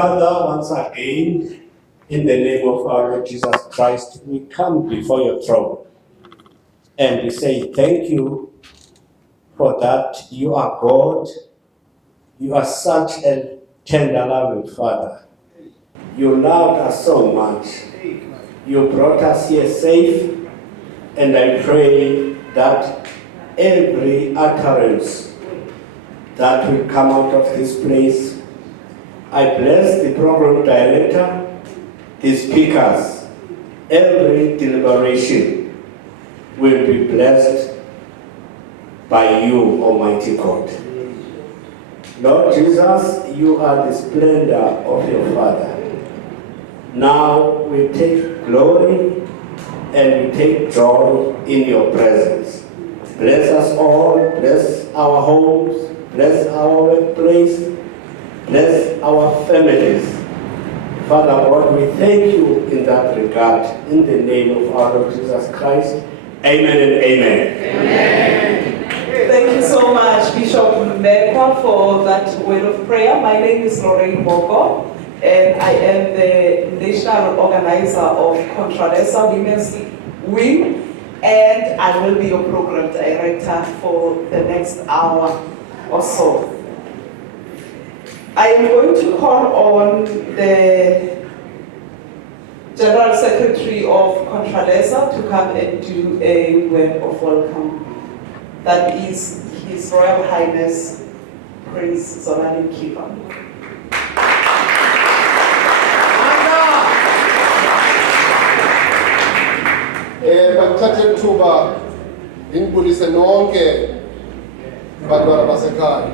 Father, once again, in the name of our Lord Jesus Christ, we come before your throne and we say thank you for that you are God. You are such a tender, loving Father. You loved us so much. You brought us here safe, and I pray that every utterance that will come out of this place, I bless the program director, the speakers, every deliberation will be blessed by you, Almighty God. Lord Jesus, you are the splendor of your Father. Now we take glory and we take joy in your presence. Bless us all, bless our homes, bless our workplace, bless our families. Father God, we thank you in that regard. In the name of our Lord Jesus Christ, amen and amen. Amen. Thank you so much, Bishop Mbekwa, for that word of prayer. My name is Lorraine Boko, and I am the national organizer of CONTRALESA Women's Wing, and I will be your program director for the next hour or so. I am going to call on the General Secretary of CONTRALESA to come and do a word of welcome. That is His Royal Highness Prince Zolani Kiva. Bakuthathe ithuba ngibulise nonke bantwana basekhaya.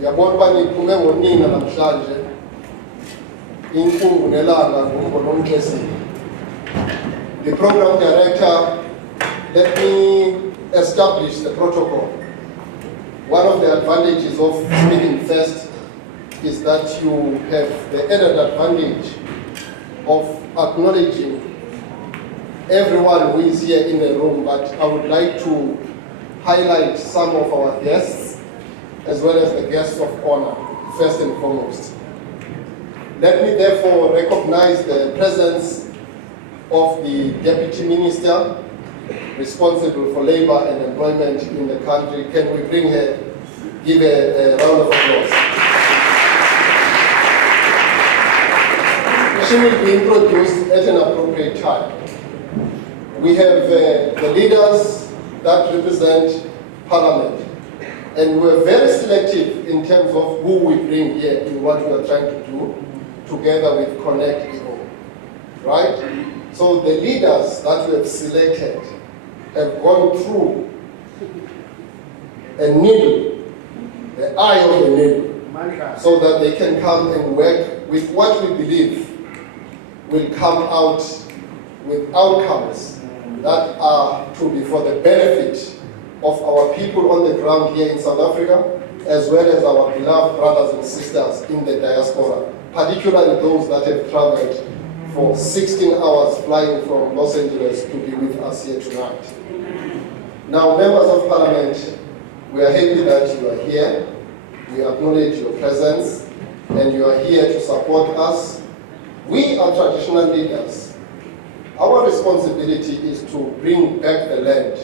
Ngiyabona uba niphume ngonina namhlanje. Inkungu nelanga ngomxesini. The program director, let me establish the protocol. One of the advantages of speaking first is that you have the added advantage of acknowledging everyone who is here in the room, but I would like to highlight some of our guests as well as the guests of honor, first and foremost. Let me therefore recognize the presence of the Deputy Minister responsible for labor and employment in the country. Can we bring her, give a round of applause. She will be introduced at an appropriate time. We have the leaders that represent Parliament, and we're very selective in terms of who we bring here in what we are trying to do together with ConnectEO, right? So the leaders that we have selected have gone through a needle, the eye of the needle, so that they can come and work with what we believe will come out with outcomes that are to be for the benefit of our people on the ground here in South Africa, as well as our beloved brothers and sisters in the diaspora, particularly those that have traveled for 16 hours flying from Los Angeles to be with us here tonight. Now, members of Parliament, we are happy that you are here. We acknowledge your presence, and you are here to support us. We are traditional leaders. Our responsibility is to bring back the land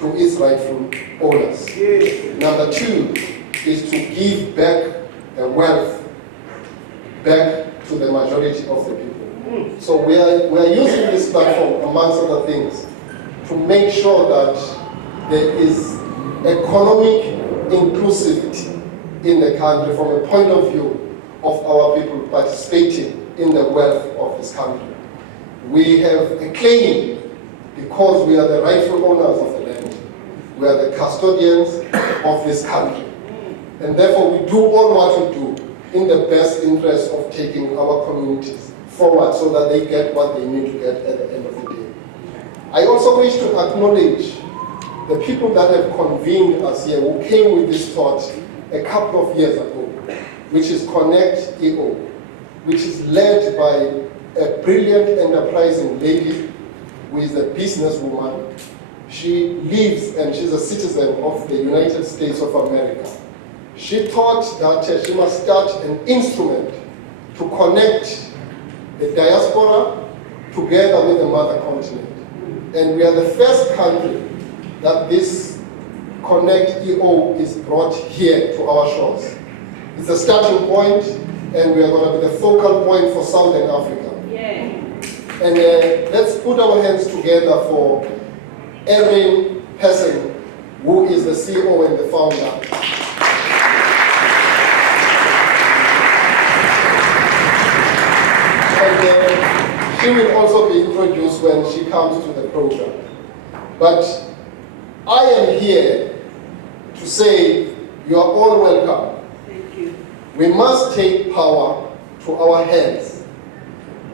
to its rightful owners. Number two is to give back the wealth back to the majority of the people. So we are using this platform, amongst other things, to make sure that there is economic inclusivity in the country from a point of view of our people participating in the wealth of this country. We have a claim because we are the rightful owners of the land. We are the custodians of this country. And therefore we do all what we do in the best interest of taking our communities forward so that they get what they need to get at the end of the day. I also wish to acknowledge the people that have convened us here, who came with this thought a couple of years ago, which is ConnectEO, which is led by a brilliant, enterprising lady who is a businesswoman. She lives and she's a citizen of the United States of America. She thought that she must start an instrument to connect the diaspora together with the mother continent. And we are the first country that this ConnectEO is brought here to our shores. It's a starting point, and we are going to be the focal point for Southern Africa. Yeah. And let's put our hands together for Erin Hessen, who is the CEO and the founder. And she will also be introduced when she comes to the program. But I am here to say you are all welcome. Thank you. We must take power to our hands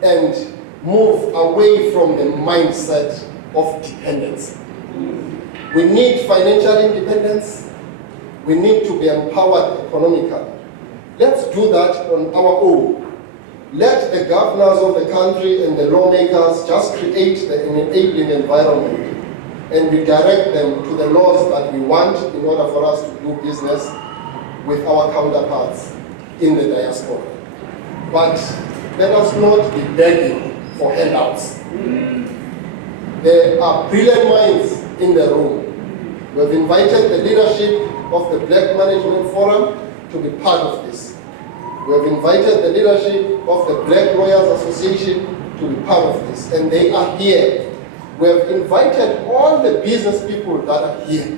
and move away from the mindset of dependence. We need financial independence. We need to be empowered economically. Let's do that on our own. Let the governors of the country and the lawmakers just create the enabling environment, and we direct them to the laws that we want in order for us to do business with our counterparts in the diaspora. But let us not be begging for handouts. There are brilliant minds in the room. We have invited the leadership of the Black Management Forum to be part of this. We have invited the leadership of the Black Lawyers Association to be part of this, and they are here. We have invited all the business people that are here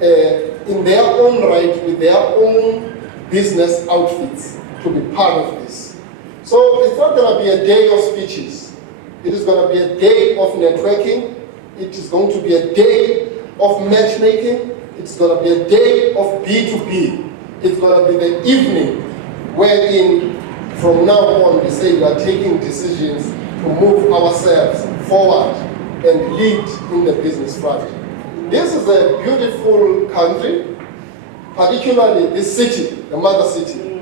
in their own right, with their own business outfits, to be part of this. So it's not going to be a day of speeches. It is going to be a day of networking. It is going to be a day of matchmaking. It's going to be a day of B2B. It's going to be the evening wherein from now on we say we are taking decisions to move ourselves forward and lead in the business front. This is a beautiful country, particularly this city, the mother city,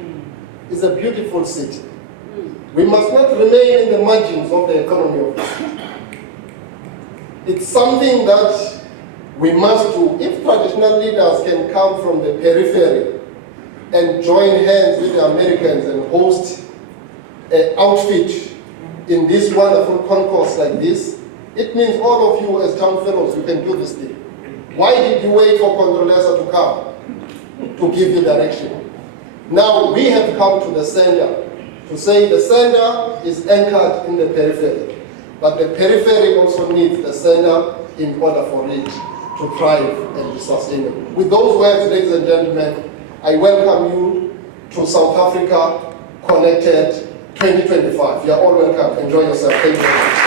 is a beautiful city. We must not remain in the margins of the economy of the city. It's something that we must do. If traditional leaders can come from the periphery and join hands with the Americans and host an outfit in this wonderful concourse like this, it means all of you as town fellows, you can do this thing. Why did you wait for CONTRALESA to come to give you direction? Now we have come to the center to say the center is anchored in the periphery, but the periphery also needs the center in order for it to thrive and be sustainable. With those words, ladies and gentlemen, I welcome you to South Africa Connected 2025. You are all welcome. Enjoy yourself. Thank you very much.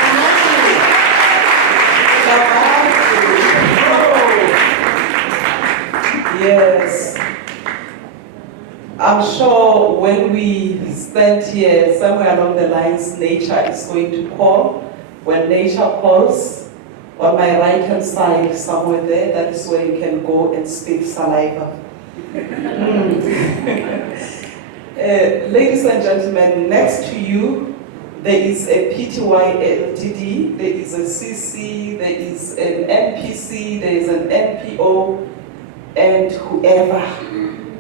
Yes. I'm sure when we stand here, somewhere along the lines, nature is going to call. When nature calls, on my right-hand side, somewhere there, that is where you can go and spit saliva. Ladies and gentlemen, next to you, there is a PTY LTD, there is a CC, there is an NPC, there is an NPO, and whoever.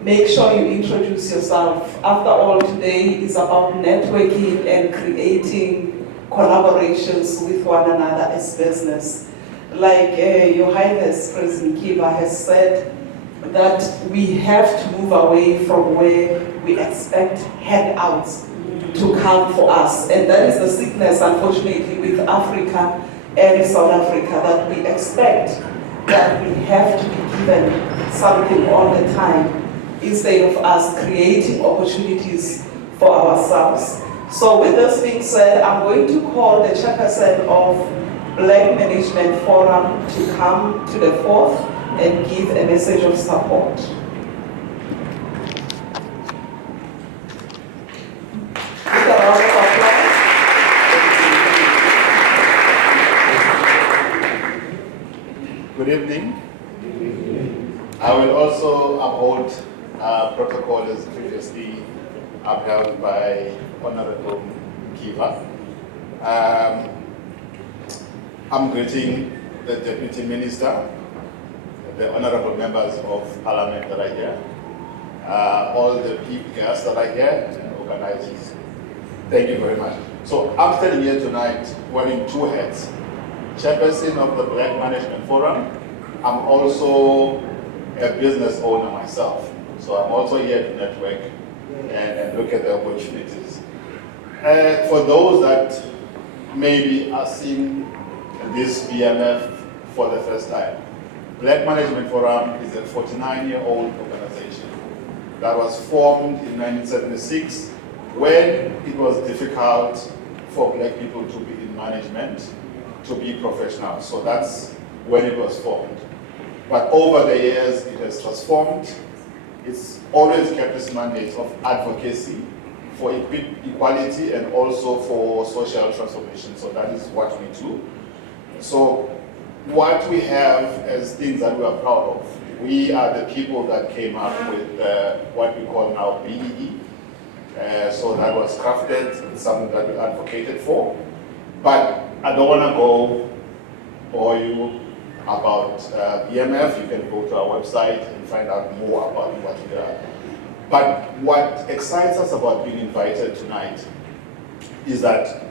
Make sure you introduce yourself. After all, today is about networking and creating collaborations with one another as business. Like Your Highness President Kiba has said, that we have to move away from where we expect handouts to come for us. And that is the sickness, unfortunately, with Africa and South Africa, that we expect that we have to be given something all the time, instead of us creating opportunities for ourselves. So with this being said, I'm going to call the chairperson of Black Management Forum to come to the fore and give a message of support. With a round of applause. Good evening. I will also uphold protocol as previously upheld by Honorable Kiva. I'm greeting the Deputy Minister, the Honorable Members of Parliament that are here, all the guests that are here, and organizers Thank you very much. So I'm standing here tonight wearing two hats. Chairperson of the Black Management Forum. I'm also a business owner myself. So I'm also here to network and look at the opportunities. For those that maybe are seeing this BMF for the first time, Black Management Forum is a 49-year-old organization that was formed in 1976 when it was difficult for black people to be in management, to be professionals. So that's when it was formed. But over the years, it has transformed. It's always kept its mandate of advocacy for equality and also for social transformation. So that is what we do. So what we have as things that we are proud of, we are the people that came up with what we call now BEE. So that was crafted, it's something that we advocated for. But I don't want to go bore you about BMF. You can go to our website and find out more about what we are. But what excites us about being invited tonight is that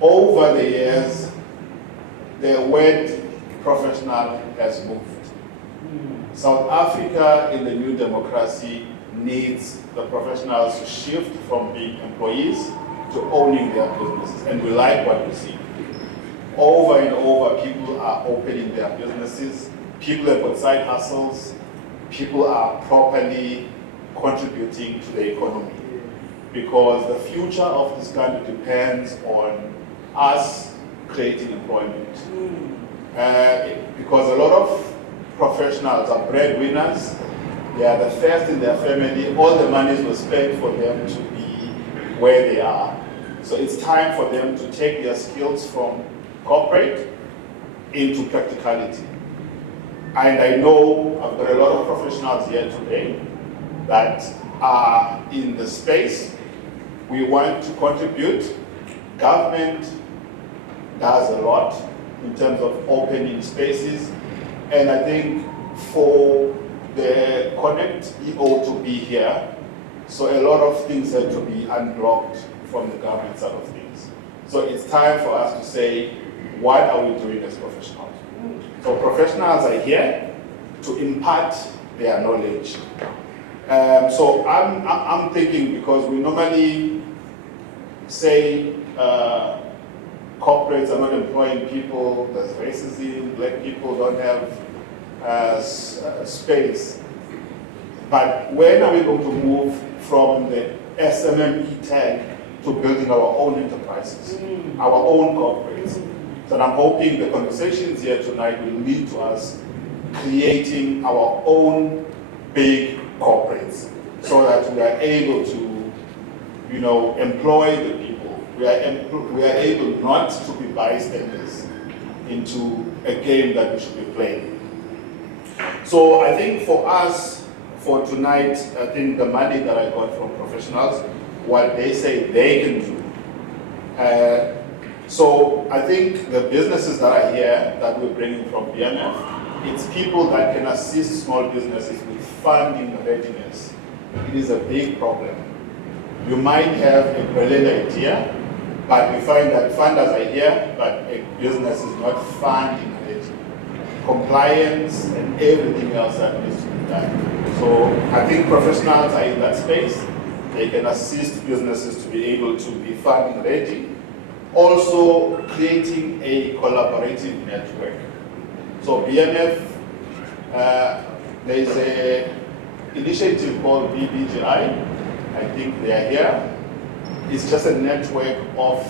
over the years, the word professional has moved. South Africa in the new democracy needs the professionals to shift from being employees to owning their businesses, and we like what we see. Over and over, people are opening their businesses, people have got side hustles, people are properly contributing to the economy, because the future of this country depends on us creating employment. Because a lot of professionals are breadwinners, they are the first in their family, all the monies were spent for them to be where they are. So it's time for them to take their skills from corporate into practicality. And I know I've got a lot of professionals here today that are in the space. We want to contribute. Government does a lot in terms of opening spaces. And I think for the ConnectEO to be here, so a lot of things have to be unblocked from the government side of things. So it's time for us to say, what are we doing as professionals? So professionals are here to impart their knowledge. So I'm thinking, because we normally say corporates are not employing people, there's racism, black people don't have space. But when are we going to move from the SMME tag to building our own enterprises, our own corporates? So I'm hoping the conversations here tonight will lead to us creating our own big corporates, so that we are able to, employ the people. We are able not to be bystanders into a game that we should be playing. So I think for us, for tonight, I think the money that I got from professionals, what they say they can do. So I think the businesses that are here that we're bringing from BMF, it's people that can assist small businesses with funding readiness. It is a big problem. You might have a brilliant idea, but we find that funders are here, but a business is not funding ready. Compliance and everything else that needs to be done. So I think professionals are in that space. They can assist businesses to be able to be funding ready. Also creating a collaborative network. So BMF, there's an initiative called BBGI. I think they are here. It's just a network of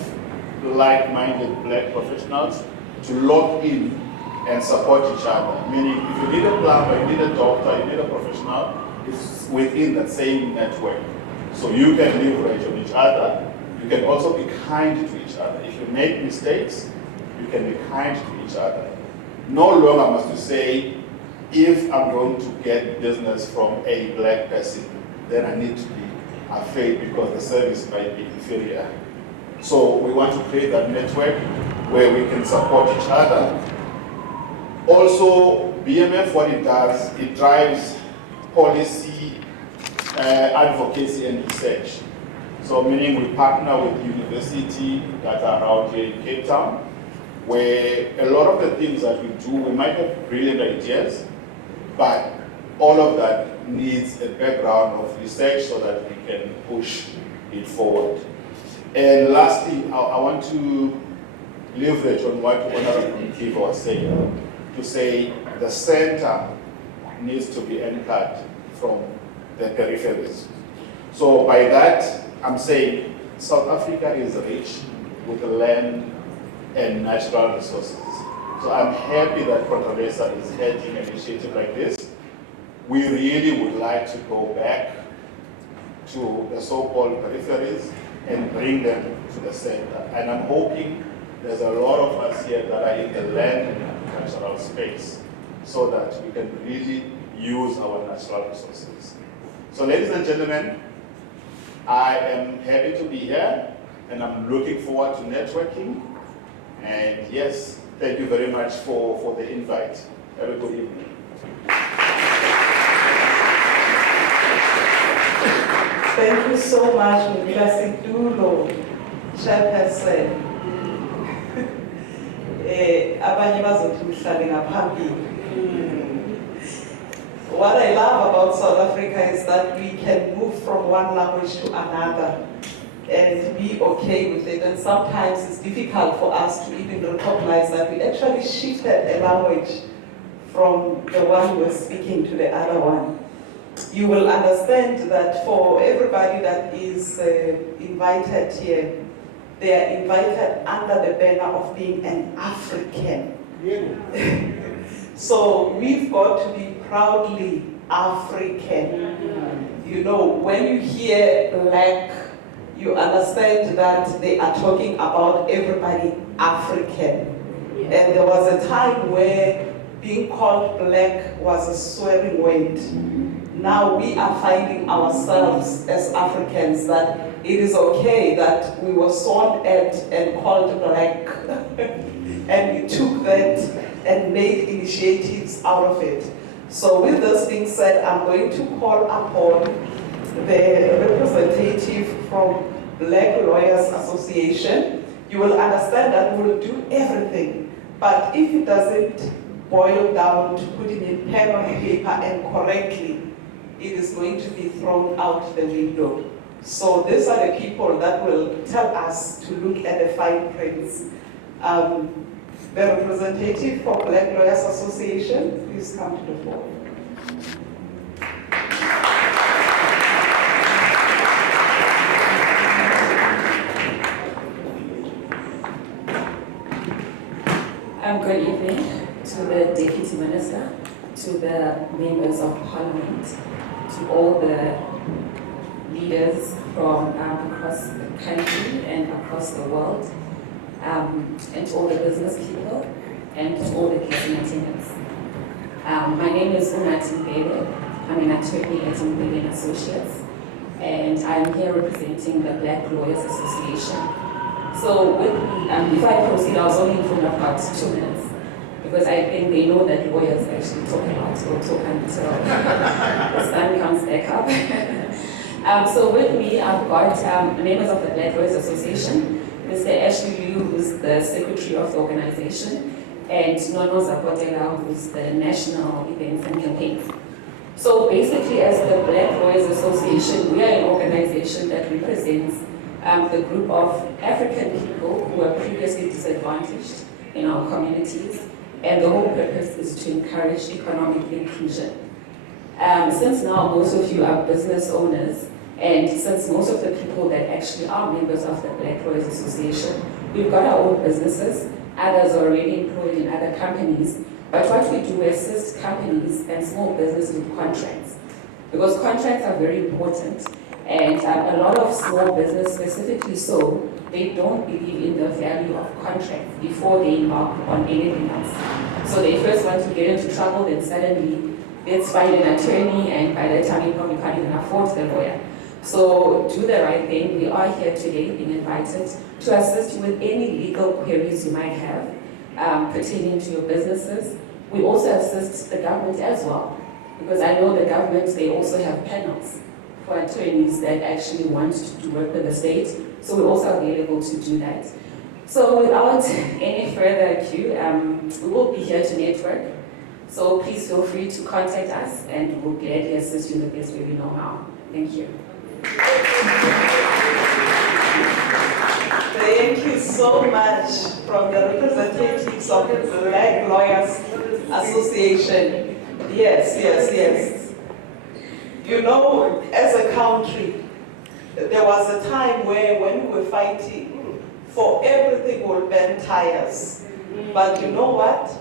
like-minded black professionals to log in and support each other. Meaning, if you need a plumber, you need a doctor, you need a professional, it's within that same network. So you can leverage on each other. You can also be kind to each other. If you make mistakes, you can be kind to each other. No longer must you say, if I'm going to get business from a black person, then I need to be afraid because the service might be inferior. So we want to create that network where we can support each other. Also, BMF, what it does, it drives policy, advocacy and research. So meaning we partner with universities that are around here in Cape Town, where a lot of the things that we do, we might have brilliant ideas, but all of that needs a background of research so that we can push it forward. And lastly, I want to leverage on what Honorable Kiva was saying, to say the center needs to be anchored from the peripheries. So by that, I'm saying South Africa is rich with land and natural resources. So I'm happy that CONTRALESA is heading an initiative like this. We really would like to go back to the so-called peripheries and bring them to the center. And I'm hoping there's a lot of us here that are in the land and agricultural space so that we can really use our natural resources. So ladies and gentlemen, I am happy to be here and I'm looking forward to networking. And yes, thank you very much for the invite. Have a good evening. Thank you so much, Mklasitulo, Chairperson. Abanye bazothi mhlale ngaphambili. What I love about South Africa is that we can move from one language to another and be okay with it. And sometimes it's difficult for us to even recognize that we actually shifted a language from the one we're speaking to the other one. You will understand that for everybody that is invited here, they are invited under the banner of being an African. So we've got to be proudly African. You know, when you hear black, you understand that they are talking about everybody African. And there was a time where being called black was a swearing word. Now we are finding ourselves as Africans that it is okay that we were sworn at and called black. And we took that and made initiatives out of it. So with this being said, I'm going to call upon the representative from Black Lawyers Association. You will understand that we will do everything, but if it doesn't boil down to putting in pen on paper and correctly, it is going to be thrown out the window. So these are the people that will tell us to look at the fine prints. The representative for Black Lawyers Association, please come to the floor. Good evening to the Deputy Minister, to the members of Parliament, to all the leaders from across the country and across the world, and to all the business people, and to all the guests in attendance. My name is Unati Bebe. I'm an attorney at Mbele & Associates, and I'm here representing the Black Lawyers Association. So with me, before I proceed, I was only informed about 2 minutes, because I think they know that lawyers actually talk a lot, or talk until the sun comes back up. So with me, I've got members of the Black Lawyers Association, Mr. Ashley Liu, who's the secretary of the organization, and Nono Zapotela, who's the national events and campaigns. So basically, as the Black Lawyers Association, we are an organization that represents the group of African people who were previously disadvantaged in our communities, and the whole purpose is to encourage economic inclusion. Since now most of you are business owners, and since most of the people that actually are members of the Black Lawyers Association, we've got our own businesses, others are already employed in other companies, but what we do, we assist companies and small businesses with contracts, because contracts are very important. And a lot of small business, specifically so, they don't believe in the value of contracts before they embark on anything else. So they first want to get into trouble, then suddenly let's find an attorney, and by the time you probably can't even afford the lawyer. So do the right thing. We are here today being invited to assist you with any legal queries you might have pertaining to your businesses. We also assist the government as well, because I know the government, they also have panels for attorneys that actually want to work with the state. So we're also available to do that. So without any further ado, we will be here to network. So please feel free to contact us and we'll gladly assist you in the best way we know how. Thank you. Thank you so much from the representatives of the Black Lawyers Association. Yes. You know, as a country, there was a time where when we were fighting for everything we would bend tires. But you know what?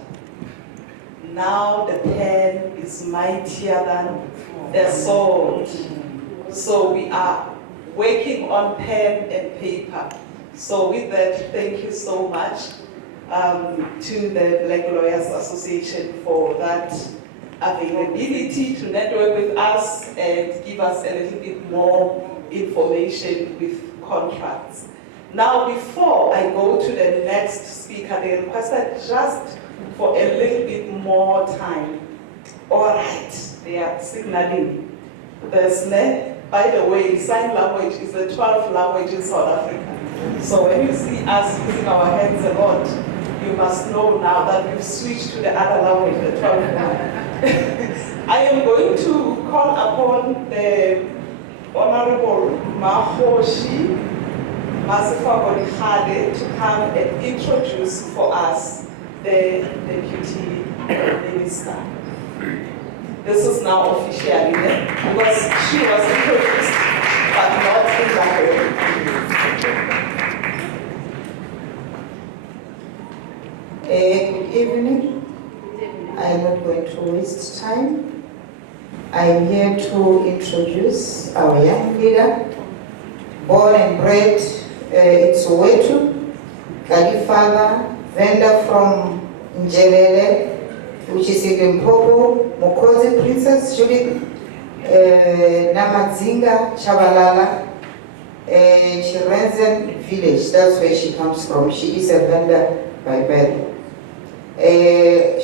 Now the pen is mightier than the sword. So we are working on pen and paper. So with that, thank you so much to the Black Lawyers Association for that availability to network with us and give us a little bit more information with contracts. Now, before I go to the next speaker, they requested just for a little bit more time. All right, they are signaling. By the way, sign language is the 12th language in South Africa. So when you see us using our hands a lot, you must know now that we've switched to the other language, the 12th one. I am going to call upon the Honorable Mahoshi Masifagolihade to come and introduce for us the Deputy Minister. This is now officially because she was introduced, but not in that way. Good evening. I am not going to waste time. I am here to introduce our young leader, born and bred in Soweto, Father, vendor from Njelele, which is in Limpopo, Mokozi Princess Judith Namadzinga Chabalala, Chirenzen village, that's where she comes from. She is a vendor by birth.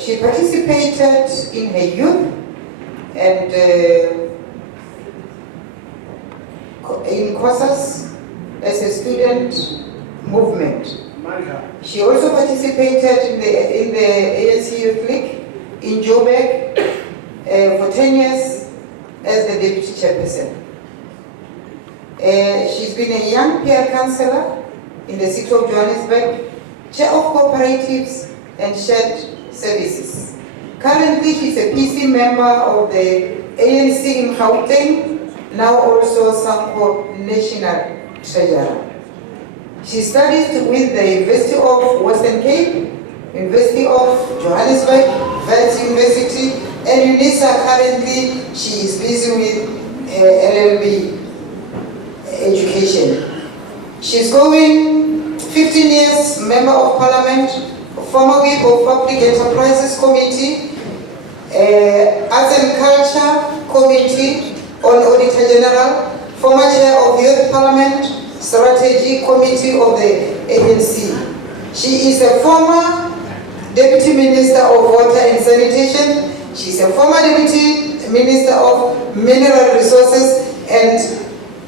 She participated in her youth and in courses as a student movement. She also participated in the ANC Youth League in Joburg for 10 years as the deputy chairperson. She's been a young peer councillor in the city of Johannesburg, chair of cooperatives and shared services. Currently, she's a PC member of the ANC in Gauteng, now also Sanko National Treasurer. She studied with the University of Western Cape, University of Johannesburg, Vets University, and UNISA. Currently, she is busy with LLB education. She's going 15 years member of Parliament, former whip of Public Enterprises Committee, Arts and Culture Committee on Auditor General, former chair of Youth Parliament Strategy Committee of the ANC. She is a former Deputy Minister of Water and Sanitation. She is a former Deputy Minister of Mineral Resources and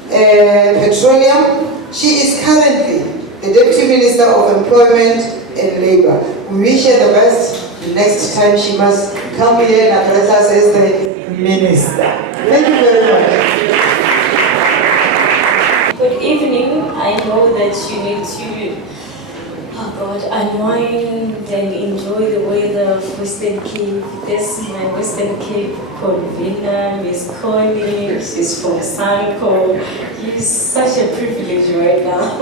Petroleum. She is currently the Deputy Minister of Employment and Labour. We wish her the best. Next time she must come here and address us as the Minister. Thank you very much. Good evening. I know that you need to, unwind and enjoy the weather of Western Cape. This is my Western Cape convener, Miss Connie. She's from Sanko. It's such a privilege right now.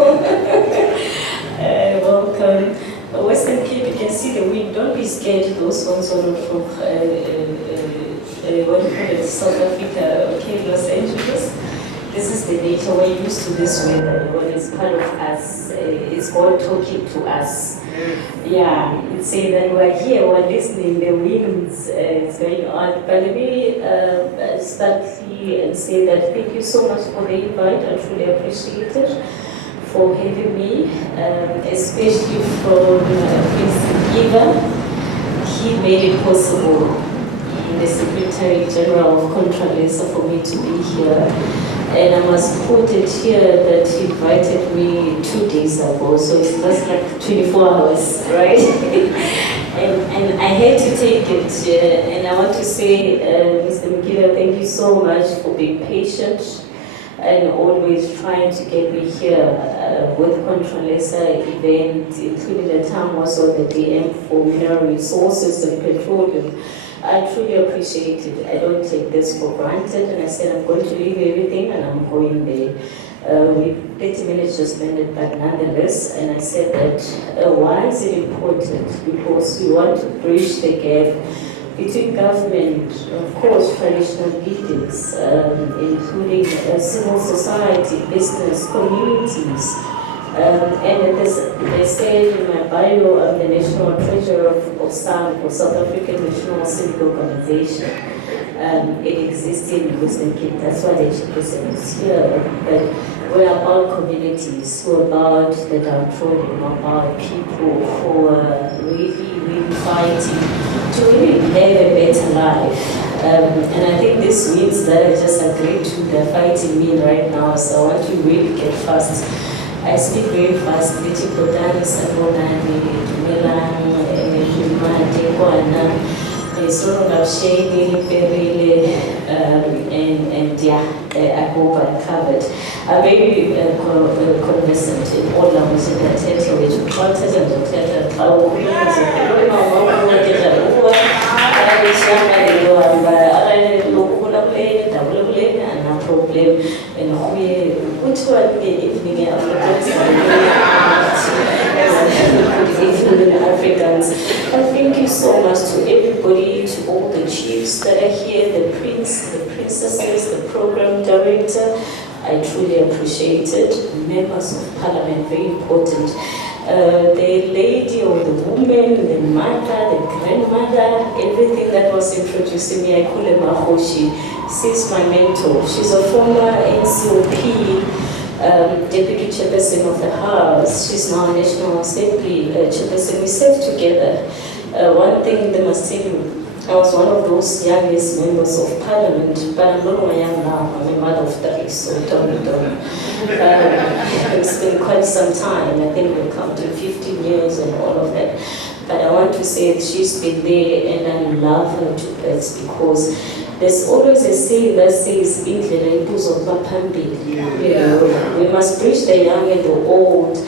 Welcome. Western Cape, you can see the wind. Don't be scared. Those ones are not from South Africa, okay, Los Angeles. This is the nature. We're used to this weather. What is part of us? It's God talking to us. Yeah, it's saying that we're here, we're listening, the winds is going on. But let me start here and say that thank you so much for the invite. I truly appreciate it for having me, especially from Prince Giver. He made it possible. the Secretary General of CONTRALESA for me to be here. And I must quote it here that he invited me 2 days ago, so it's just like 24 hours, right? and I had to take it, and I want to say, Mr. Mkila, thank you so much for being patient and always trying to get me here with CONTRALESA event, including the time was on the DM for mineral resources and petroleum. I truly appreciate it. I don't take this for granted, and I said I'm going to leave everything and I'm going there. 30 minutes just ended, but nonetheless, and I said that why is it important? Because we want to bridge the gap between government, of course, traditional leaders, including civil society, business, communities. And as they said in my bio, I'm the National Treasurer of SAM, or South African National Civic Organization. It exists in Western Cape, that's why the chairperson is here. But we're about communities, we're about the downtrodden, we're about people who are really fighting to really live a better life. And I think this means that I just agreed to the fighting me right now, so I want to really get fast. I speak very fast, little Kodan, Sabonani, Tumelang, Mimante, sort of shady, very, and yeah, I hope I covered. I'm very conversant in all languages in the theatre, which content and the theatre, problem and which one evening Africans. And thank you so much to everybody, to all the chiefs that are here, the prince, the princesses, the program director. I truly appreciate it. Members of parliament, very important. The lady or the woman, the mother, the grandmother, everything that was introducing me, I call her Mahoshi. She's my mentor. She's a former NCOP deputy chairperson of the House. She's now National Assembly chairperson. We served together. One thing they must tell you, I was one of those youngest members of parliament, but I'm no longer young now. I'm a mother of 3, so don't. It's been quite some time. I think we'll come to 15 years and all of that. But I want to say that she's been there, and I love her to bits because there's always a saying that says, we must bridge the young and the old,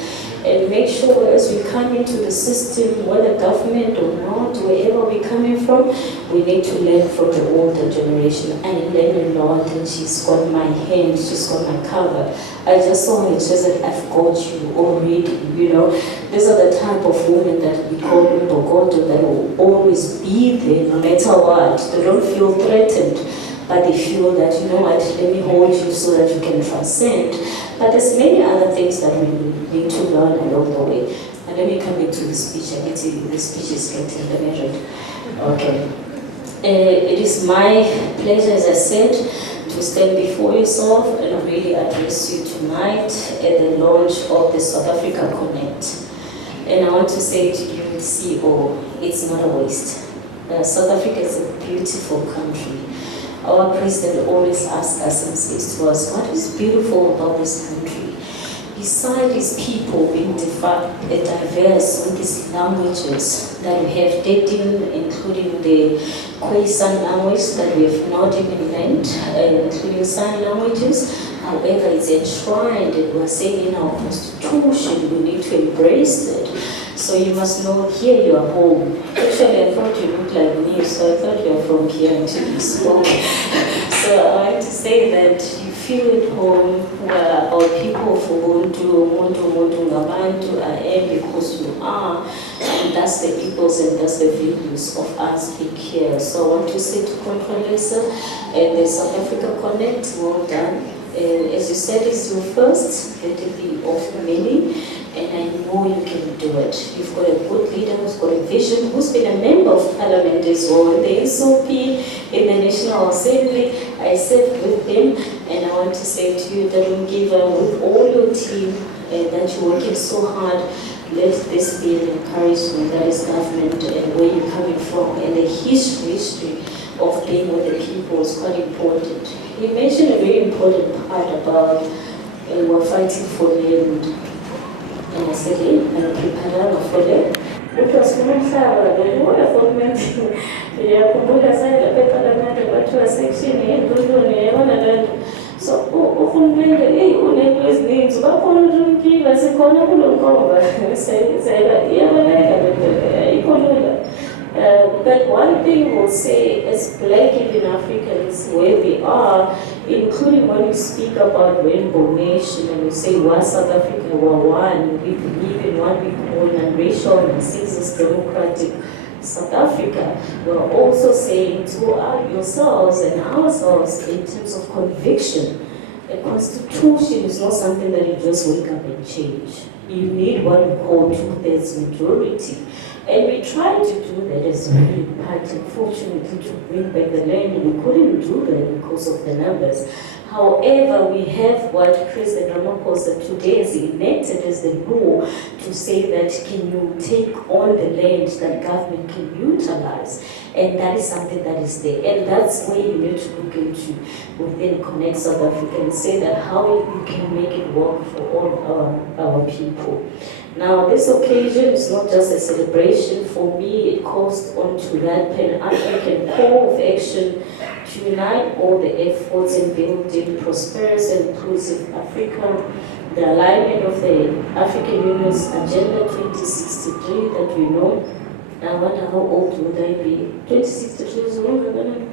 and make sure as we come into the system, whether government or not, wherever we're coming from, we need to learn from the older generation. And learn a lot, and she's got my hand, she's got my cover. I just saw her, she said, I've got you already, you know. These are the type of women that we call Mbogoto, that will always be there no matter what. They don't feel threatened, but they feel that, you know what, let me hold you so that you can transcend. But there's many other things that we need to learn along the way. And let me come into the speech. I can see the speech is getting measured. Okay. It is my pleasure, as I said, to stand before yourself and really address you tonight at the launch of the South Africa Connect. And I want to say to you, CEO, it's not a waste. South Africa is a beautiful country. Our president always asks us and says to us, what is beautiful about this country? Besides these people being diverse in these languages that we have 13, including the Khoisan language that we have not even learned, including sign languages. However, it's enshrined, and we're saying in our constitution, we need to embrace that. So you must know here you are home. Actually, I thought you looked like me, so I thought you were from here until you spoke. So I want to say that you feel at home, where our people for Muntu Ngabantu are because you are, and that's the peoples and that's the values of us being here. So I want to say to CONTRALESA and the South Africa Connect, well done. As you said, it's your first, let it be of many, and I know you can do it. You've got a good leader who's got a vision, who's been a member of parliament as well, in the SOP, in the National Assembly. I sat with him, and I want to say to you that we give with all your team, that you're working so hard. let this be an encouragement that is government and where you're coming from and the history of being with the people is quite important. He mentioned a very important part about we're fighting for land. And I said, hey, I'm prepared for that. It was kumhlaba urhulumente ndiyakhumbula sayela eParliament kwathiwa section yedolweni yabona le nto. So urhulumente uneento ezininzi bakhona uNtyiva sikhona kulo nkomba sayela iyabaleka le nto ayikho lula. But one thing we'll say as Black even Africans where we are, including when we speak about rainbow nation and we say we're South Africa, we're one, we believe in what we call non-racial and cis democratic South Africa, we're also saying to yourselves and ourselves in terms of conviction, a constitution is not something that you just wake up and change. You need what we call 2/3 majority. And we tried to do that as really part, unfortunately, to bring back the land. We couldn't do that because of the numbers. However, we have what President Ramaphosa today has enacted as the law to say that can you take on the land that government can utilize, and that is something that is there. And that's where you need to look into within Connect South Africa and say that how you can make it work for all our people. Now, this occasion is not just a celebration. For me, it calls onto that Pan-African call of action to unite all the efforts in building prosperous and inclusive Africa, the alignment of the African Union's Agenda 2063 that we know. I wonder how old would I be? 2063 is longer than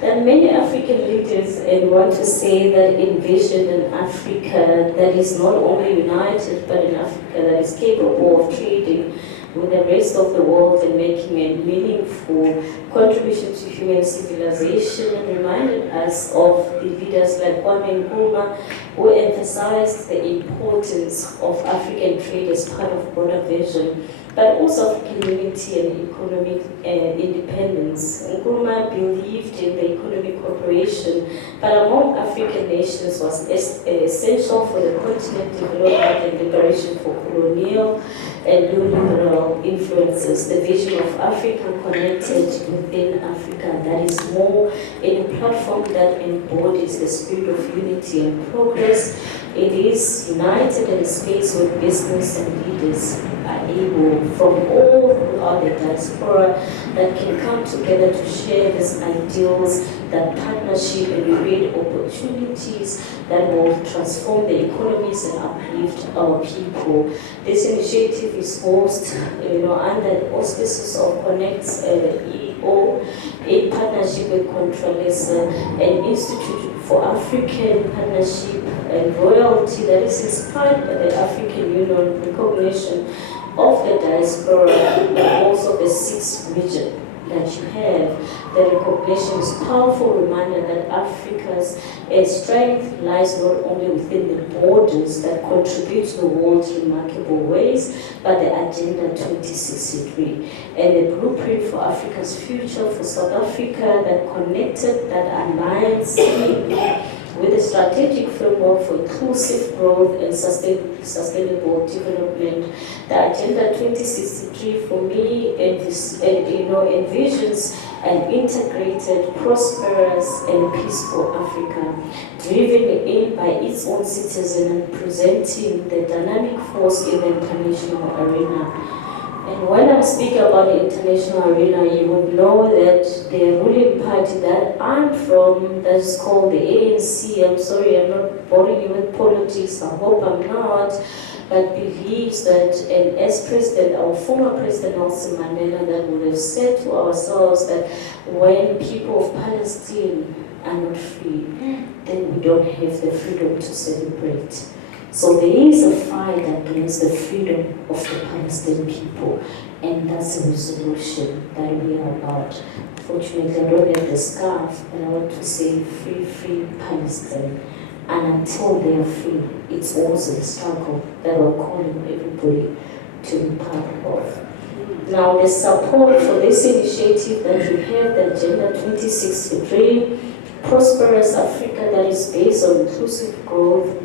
There are many African leaders and want to say that envision an Africa that is not only united, but an Africa that is capable of trading with the rest of the world and making a meaningful contribution to human civilization, and reminded us of the leaders like Kwame Nkrumah, who emphasized the importance of African trade as part of broader vision, but also African unity and economic independence. Nkrumah believed in the economic cooperation, but among African nations was essential for the continent development and liberation for colonial and neoliberal influences. The vision of Africa connected within Africa, that is more in a platform that embodies the spirit of unity and progress. It is united in a space where business and leaders are able from all throughout the diaspora that can come together to share these ideals, that partnership and create opportunities that will transform the economies and uplift our people. This initiative is hosted, under the auspices of ConnectEO in partnership with CONTRALESA, an institute for African partnership and royalty that is inspired by the African Union recognition of the diaspora, but also the sixth region that you have. The recognition is a powerful reminder that Africa's strength lies not only within the borders that contribute to the world's remarkable ways, but the Agenda 2063 and the blueprint for Africa's future, for South Africa, that connected, that aligns with a strategic framework for inclusive growth and sustainable development. The Agenda 2063 for me envisions an integrated, prosperous and peaceful Africa, driven in by its own citizens and presenting the dynamic force in the international arena. And when I'm speaking about the international arena, you would know that the ruling party that I'm from, that's called the ANC, I'm sorry, I'm not boring you with politics, I hope I'm not, but believes that, and as President, our former President Nelson Mandela, that would have said to ourselves that when people of Palestine are not free, then we don't have the freedom to celebrate. So there is a fight against the freedom of the Palestinian people, and that's a resolution that we are about. Fortunately, I don't have the scarf, but I want to say free, free Palestine. And until they are free, it's also a struggle that we're calling everybody to be part of. Now, the support for this initiative that we have, the Agenda 2063, prosperous Africa that is based on inclusive growth,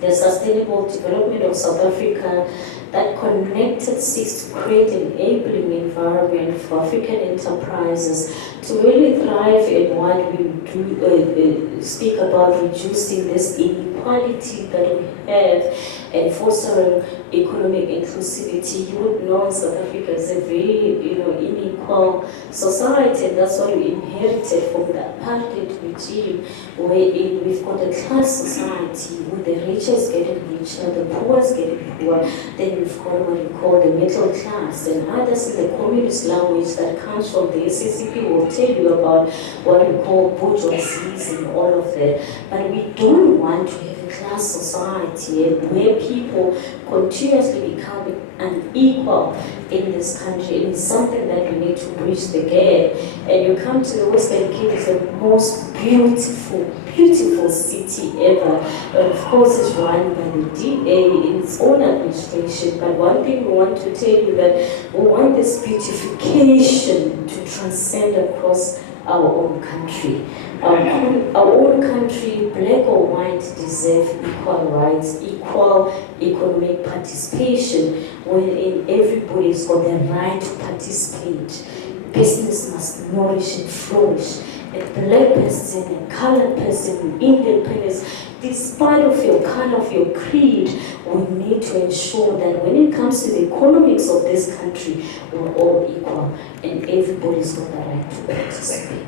the sustainable development of South Africa, that Connected seeks to create an enabling environment for African enterprises to really thrive in what we do speak about reducing this inequality that we have and fostering economic inclusivity. You would know South Africa is a very unequal society, and that's what we inherited from the apartheid regime, wherein we've got a class society where the richest getting richer, the poorest getting poor, then we've got what we call the middle class, and others in the communist language that comes from the SCCP will tell you about what we call bourgeoisies and all of that. But we don't want to have a class society where people continuously become unequal in this country. It is something that we need to bridge the gap. And you come to the Western Cape, it's the most beautiful city ever. And of course, it's run by the DA in its own administration. But one thing we want to tell you that we want this beautification to transcend across our own country. Our own country, black or white, deserve equal rights, equal economic participation, wherein everybody's got the right to participate. Business must nourish and flourish. A black person, a colored person, independence, despite of your color, of your creed, we need to ensure that when it comes to the economics of this country, we're all equal and everybody's got the right to participate.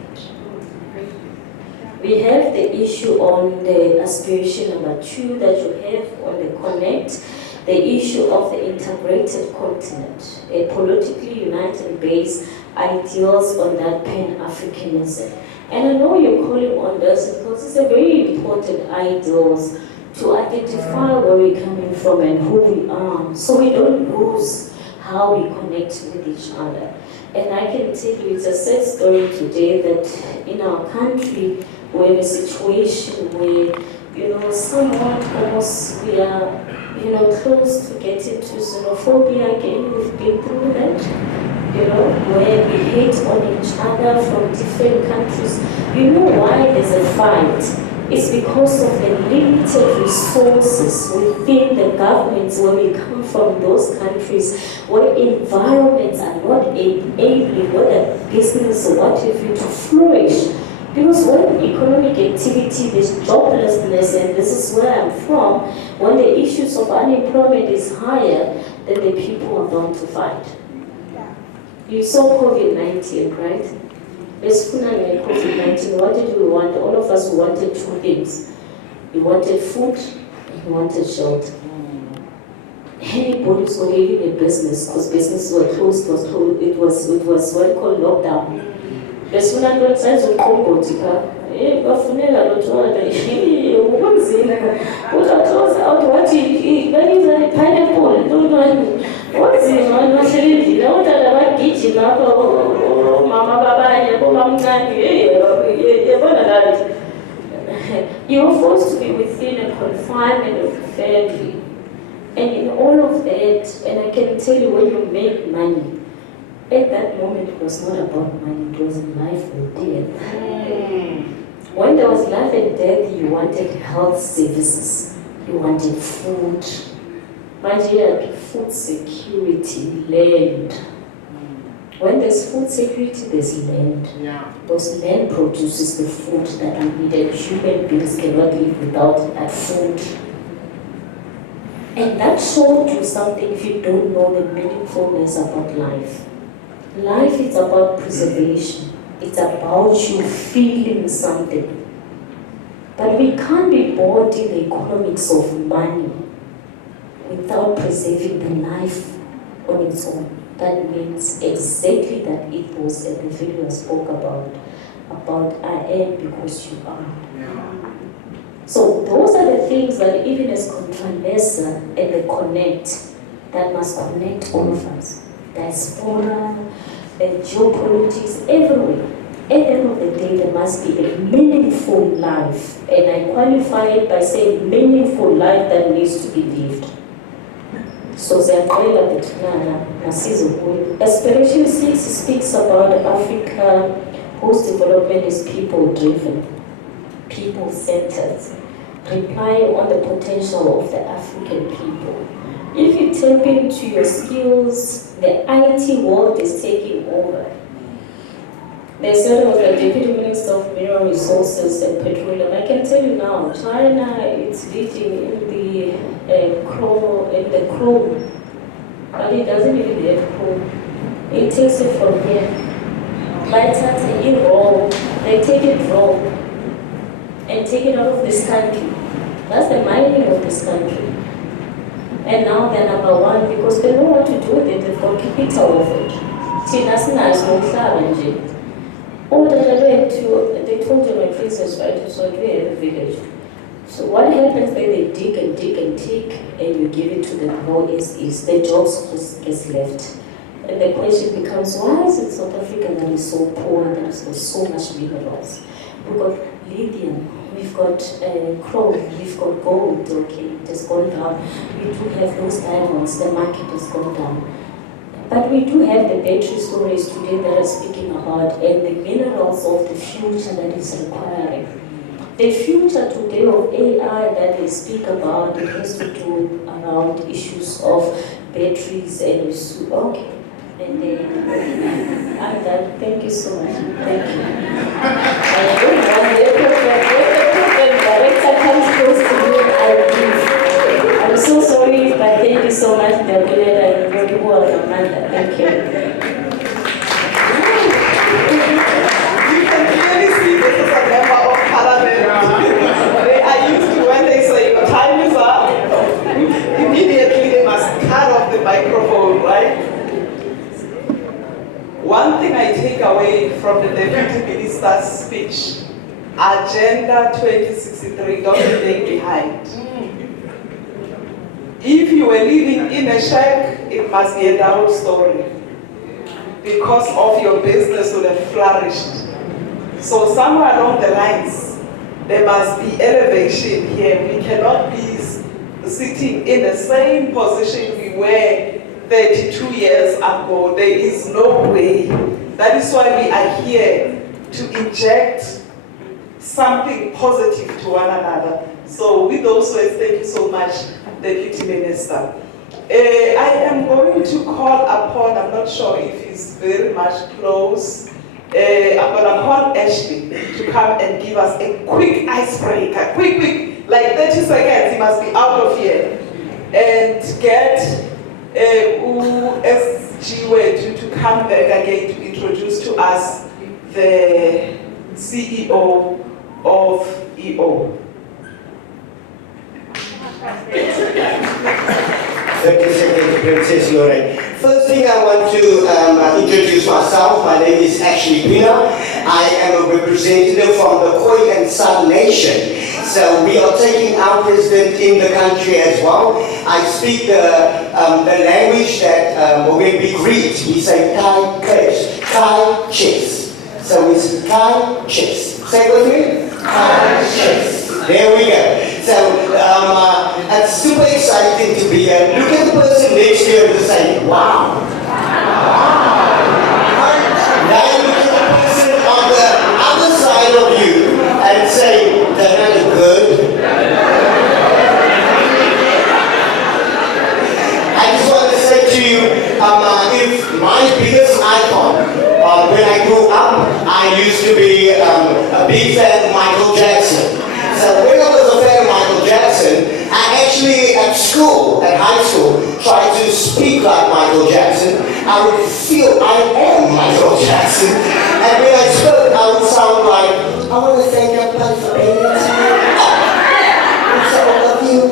We have the issue on the aspiration number 2 that you have on the Connect, the issue of the integrated continent, a politically united base, ideals on that Pan-Africanism. And I know you're calling on this because it's a very important ideals to identify where we're coming from and who we are, so we don't lose how we connect with each other. And I can tell you it's a sad story today that in our country we have a situation where, somewhat almost we are, close to getting to xenophobia again. We've been through that, where we hate on each other from different countries. You know why there's a fight? It's because of the limited resources within the governments where we come from, those countries where environments are not enabling whether business or what have you to flourish. Because when economic activity, there's joblessness, and this is where I'm from, when the issues of unemployment is higher, then the people are bound to fight. You saw COVID-19, right? Let's put on COVID-19. What did we want? All of us wanted 2 things. We wanted food and we wanted shelter. Anybody's got even a business, because businesses were closed, it was what we call lockdown. Besifuna nto size uqombothi pha bafuneka lotshwala ukunzima uzathosa out wathi baniza pineapple ntoni unzima wahleli endlini abantwana bagijima lapha omama babanye bomamncane yabona lali. You're forced to be within a confinement of the family, and in all of that, and I can tell you, when you make money, at that moment, it was not about money, it was life or death. When there was life and death, you wanted health services, you wanted food. Nigeria, food security, land. When there's food security, there's land. Because land produces the food that we need, and human beings cannot live without that food. And that showed you something if you don't know the meaningfulness about life. Life is about preservation. It's about you feeling something. But we can't be bored in the economics of money without preserving the life on its own. That means exactly that it was at the video I spoke about I am because you are. So those are the things that even as CONTRALESA and the Connect, that must connect all of us. Diaspora, geopolitics, everywhere. At the end of the day, there must be a meaningful life. And I qualify it by saying meaningful life that needs to be lived. So Aspiration 6 speaks about Africa whose development is people-driven. people-centered, rely on the potential of the African people. If you tap into your skills, the IT world is taking over. They said was the Deputy Minister of Mineral Resources and Petroleum. I can tell you now, China is leading in the chrome, but it doesn't even have chrome. It takes it from here. By in raw, they take it raw and take it out of this country. That's the mining of this country. And now they're number one because they know what to do with it. They've got capital of it. Tinasina is no challenge. Oh, they told you my princess, right? So we have a village. So what happens then? They dig and dig and dig, and you give it to them. No, is the jobs is left. And the question becomes, why is it South Africa that is so poor, that has got so much minerals? We've got lithium, we've got chrome, we've got gold, okay, it has gone down. We do have those diamonds, the market has gone down. But we do have the battery storage today that I'm speaking about, and the minerals of the future that is requiring. The future today of AI that they speak about, it has to do around issues of batteries and okay. And then I'm done. Thank you so much. Thank you. I don't want the program director comes close to me, I leave. I'm so sorry, but thank you so much, Deborah, and very well, Amanda. Thank you. You can clearly see this is a member of parliament. They are used to when they say your time is up, immediately they must cut off the microphone, right? One thing I take away from the Deputy Minister's speech, Agenda 2063, don't stay behind. If you were living in a shack, it must be a down story because of your business would have flourished. So somewhere along the lines, there must be elevation here. We cannot be sitting in the same position we were 32 years ago. There is no way. That is why we are here to inject something positive to one another. So with those words, thank you so much, Deputy Minister. I am going to call upon, I'm not sure if he's very much close, I'm going to call Ashley to come and give us a quick icebreaker, quick, like 30 seconds, he must be out of here, and get SG to come back again to introduce to us the CEO of EO. Thank you, Secretary Princess Lorraine. First thing I want to introduce myself. My name is Ashley Pina. I am a representative from the Khoi and San Nation. So we are taking our president in the country as well. I speak the language that when we greet, we say Kai Kesh, Kai Chess. So it's Kai Chess. Say it with me? Kai Chess. There we go. So it's super exciting to be here. Look at the person next to you and say, wow. Now look at the person on the other side of you and say, that look good. I just want to say to you, if my biggest icon, when I grew up, I used to be a big fan of Michael Jackson. So when I was a fan of Michael Jackson, I actually at school, at high school, tried to speak like Michael Jackson. I would feel I am Michael Jackson. And when I spoke, I would sound like, I want to thank everybody for being here tonight. And so I love you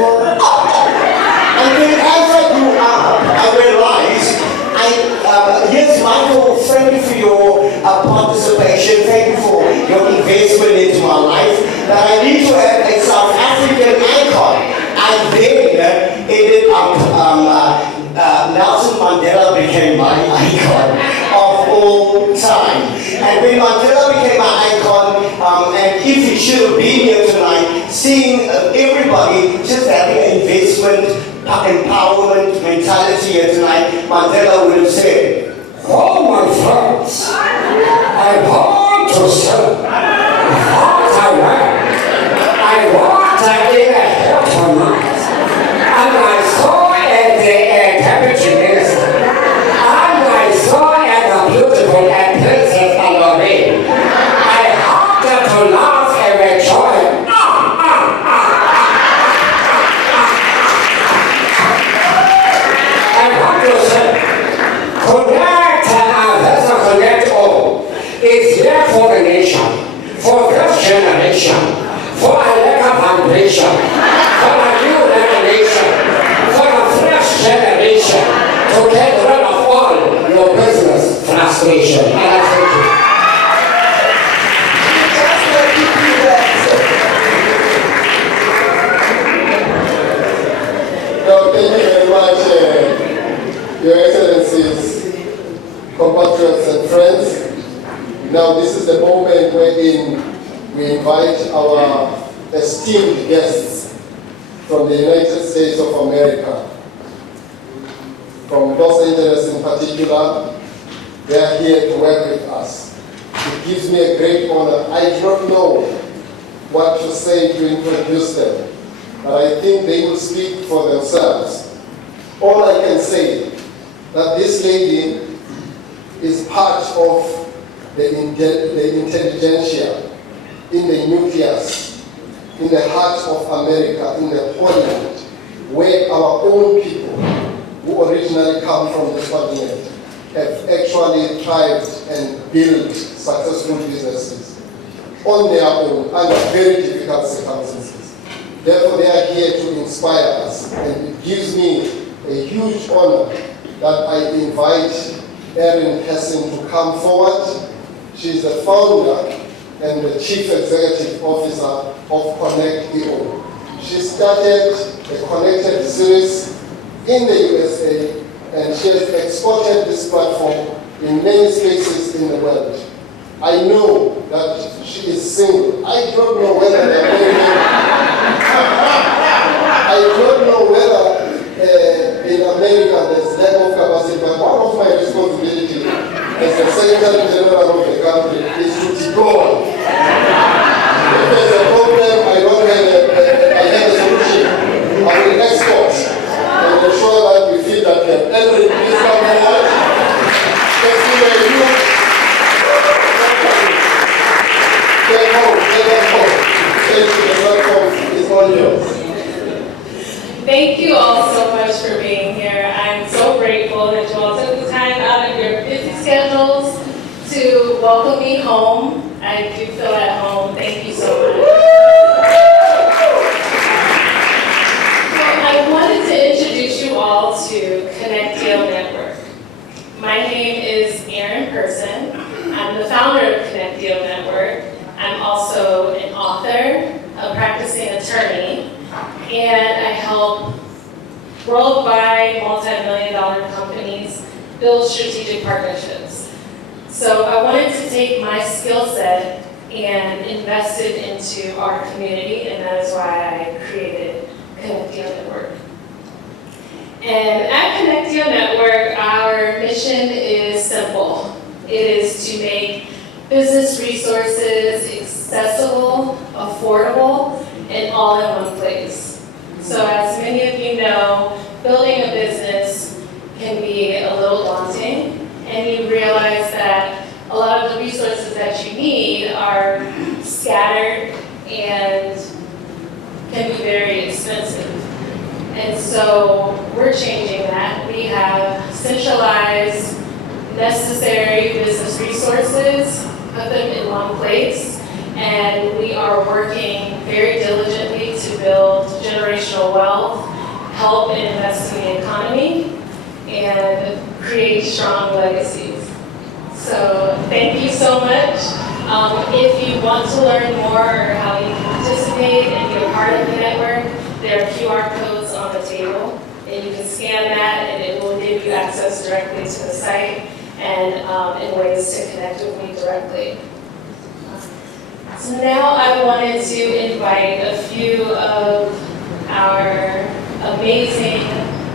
more. And then as I grew up, I realized, yes, Michael, thank you for your participation, thank you for your investment into my life, but I need to have a South African icon. And then ended up, Nelson Mandela became my icon of all time. And when Mandela became my icon, and if he should have been here tonight, seeing everybody just having an investment, empowerment mentality here tonight, Mandela would have said, oh my friends, I want to say what I generation, for a new revelation, for a fresh generation to get rid of all your business frustration. And I thank you. Just let me do that. No, thank you very much, Your Excellencies, compatriots and friends. Now this is the moment wherein we invite our esteemed guests from the United States of America, from Los Angeles in particular. They are here to work with us. It gives me a great honor. I do not know what to say to introduce them, but I think they will speak for themselves. All I can say that this lady is part of the intelligentsia in the nucleus, in the heart of America, in the Holy Land, where our own people who originally come from this continent have actually thrived and built successful businesses on their own under very difficult circumstances. Therefore, they are here to inspire us, and it gives me a huge honor that I invite Erin Hessen to come forward. She is the founder and the Chief Executive Officer of ConnectEO. She started the Connected series in the USA, and she has exported this platform in many spaces in the world. I know that she is single. I don't know whether they're married. I don't know whether in America there's lack of capacity, but one of my responsibilities as the Secretary General of the country is to deploy. If there's a problem, I have a solution. I will export and ensure that we feed that them. Every please come forward. Let's see where you are. Take home. Thank you. The platform is all yours. Thank you all so much for being here. I'm so grateful that you all took the time out of your busy schedules to welcome me home. I do feel at home. Thank you so much. So I wanted to introduce you all to ConnectEO Network. My name is Erin Person. I'm the founder of ConnectEO Network. I'm also an author, a practicing attorney, and I help worldwide multi-million-dollar companies build strategic partnerships. So I wanted to take my skill set and invest it into our community, and that is why I created ConnectEO Network. And at ConnectEO Network, our mission is simple. It is to make business resources accessible, affordable, and all in one place. So as many of you know, building a business can be a little daunting, and you realize that a lot of the resources that you need are scattered and can be very expensive. And so we're changing that. We have centralized, necessary business resources, put them in one place, and we are working very diligently to build generational wealth, help and invest in the economy, and create strong legacies. So thank you so much. If you want to learn more or how you can participate and be a part of the network, there are QR codes on the table, and you can scan that and it will give you access directly to the site and ways to connect with me directly. So now I wanted to invite a few of our amazing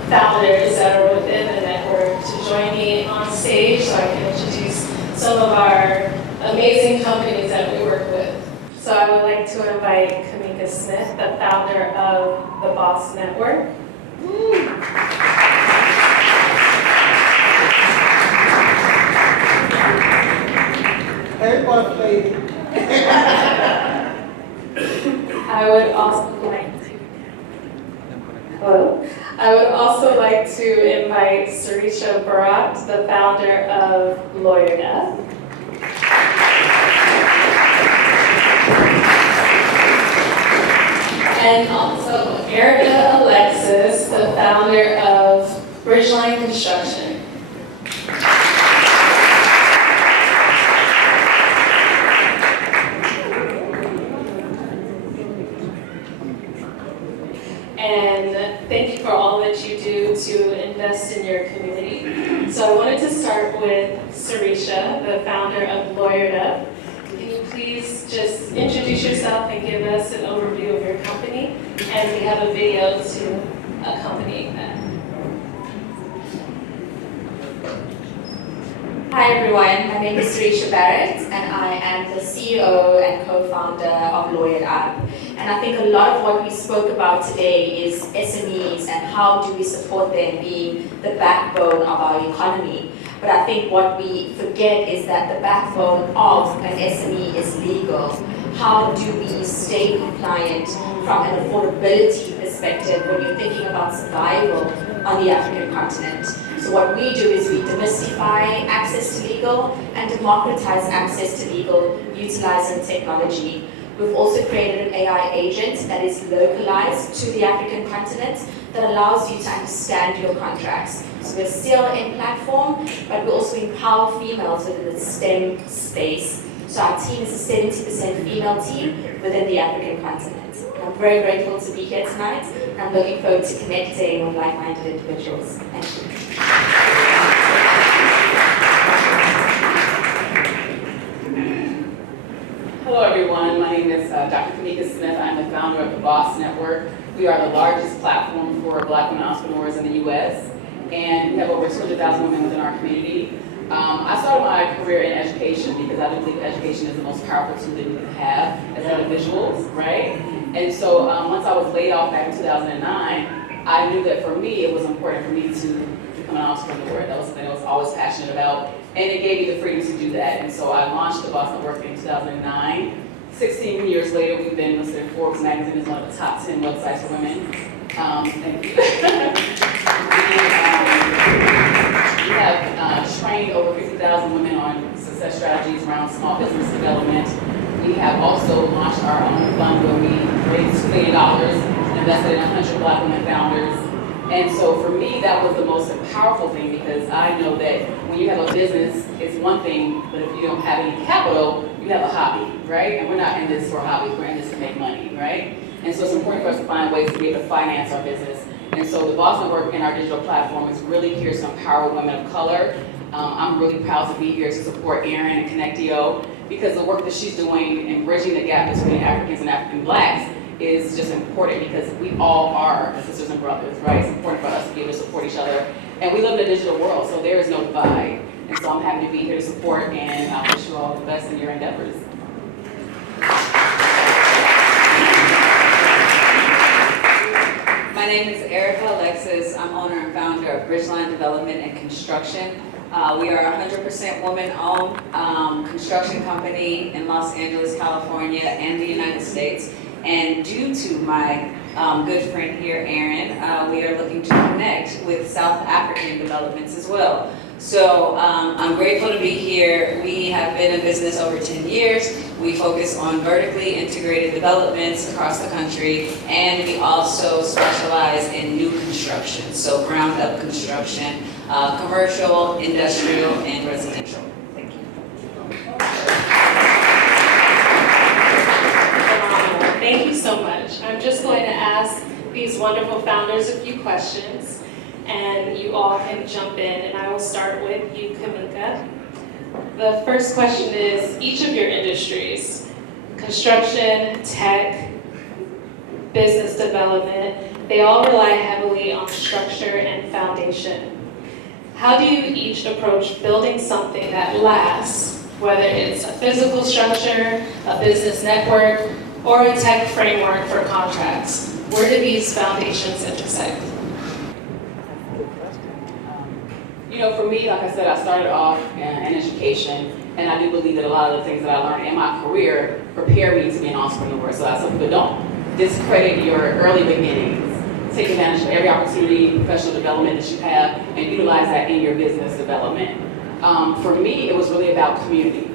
founders that are within the network to join me on stage so I can introduce some of our amazing companies that we work with. So I would like to invite Kamika Smith, the founder of the Boss Network. Everyone play. I would also like to invite Sarisha Barat, the founder of LawyerNet. And also Erica Alexis, the founder of Bridgeline Construction. And thank you for all that you do to invest in your community. So I wanted to start with Sarisha, the founder of Lawyered Up. Can you please just introduce yourself and give us an overview of your company? And we have a video to accompany that. Hi everyone, my name is Sarisha Barrett and I am the CEO and co-founder of Lawyered Up. And I think a lot of what we spoke about today is SMEs and how do we support them being the backbone of our economy. But I think what we forget is that the backbone of an SME is legal. How do we stay compliant from an affordability perspective when you're thinking about survival on the African continent? So what we do is we demystify access to legal and democratize access to legal utilizing technology. We've also created an AI agent that is localized to the African continent that allows you to understand your contracts. So we're still in platform, but we also empower females within the STEM space. So our team is a 70% female team within the African continent. I'm very grateful to be here tonight, and I'm looking forward to connecting with like-minded individuals. Thank you. Hello everyone, my name is Dr. Kanika Smith. I'm the founder of the Boss Network. We are the largest platform for Black women entrepreneurs in the U.S. and we have over 200,000 women within our community. I started my career in education because I do believe education is the most powerful tool that we can have as individuals, right? And so once I was laid off back in 2009, I knew that for me, it was important for me to become an entrepreneur. That was something I was always passionate about, and it gave me the freedom to do that. And so I launched the Boss Network in 2009. 16 years later, we've been listed in Forbes magazine as one of the top 10 websites for women. Thank you. We have trained over 50,000 women on success strategies around small business development. We have also launched our own fund where we raised $2 million and invested in 100 Black women founders. And so for me, that was the most powerful thing because I know that when you have a business, it's one thing, but if you don't have any capital, you have a hobby, right? And we're not in this for hobbies, we're in this to make money, right? And so it's important for us to find ways to be able to finance our business. And so the Boss Network and our digital platform is really here to empower women of color. I'm really proud to be here to support Erin and ConnectEO because the work that she's doing in bridging the gap between Africans and African Blacks is just important because we all are sisters and brothers, right? It's important for us to be able to support each other. And we live in a digital world, so there is no divide. And so I'm happy to be here to support and I wish you all the best in your endeavors. My name is Erica Alexis. I'm owner and founder of Bridgeline Development and Construction. We are a 100% woman-owned construction company in Los Angeles, California, and the United States. And due to my good friend here, Erin, we are looking to connect with South African developments as well. So I'm grateful to be here. We have been in business over 10 years. We focus on vertically integrated developments across the country, and we also specialize in new construction, so ground up construction, commercial, industrial, and residential. Thank you. Thank you so much. I'm just going to ask these wonderful founders a few questions, and you all can jump in, and I will start with you, Kamika. The first question is, each of your industries, construction, tech, business development, they all rely heavily on structure and foundation. How do you each approach building something that lasts, whether it's a physical structure, a business network, or a tech framework for contracts? Where do these foundations intersect? You know, for me, like I said, I started off in education, and I do believe that a lot of the things that I learned in my career prepare me to be an entrepreneur. So some people don't discredit your early beginnings. Take advantage of every opportunity, professional development that you have, and utilize that in your business development. For me, it was really about community.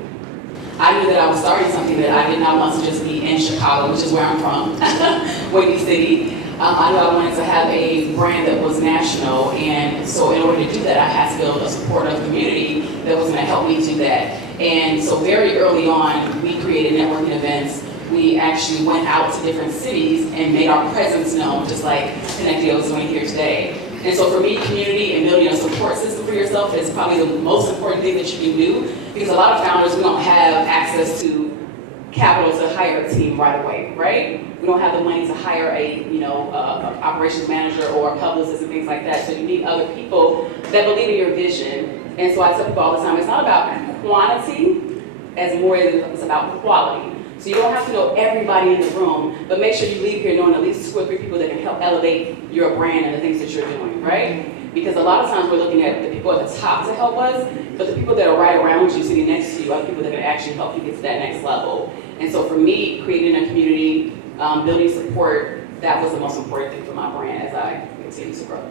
I knew that I was starting something that I did not want to just be be in Chicago, which is where I'm from, Windy City. I knew I wanted to have a brand that was national, and so in order to do that, I had to build a supportive community that was going to help me do that. And so very early on, we created networking events. We actually went out to different cities and made our presence known, just like ConnectEO is doing here today. And so for me, community and building a support system for yourself is probably the most important thing that you can do, because a lot of founders, we don't have access to capital to hire a team right away, right? We don't have the money to hire a operations manager or a publicist and things like that. So you need other people that believe in your vision. And so I tell people all the time, it's not about quantity as more as it's about quality. So you don't have to know everybody in the room, but make sure you leave here knowing at least 2 or 3 people that can help elevate your brand and the things that you're doing, right? Because a lot of times we're looking at the people at the top to help us, but the people that are right around you, sitting next to you, are people that can actually help you get to that next level. And so for me, creating a community, building support, that was the most important thing for my brand as I continue to grow.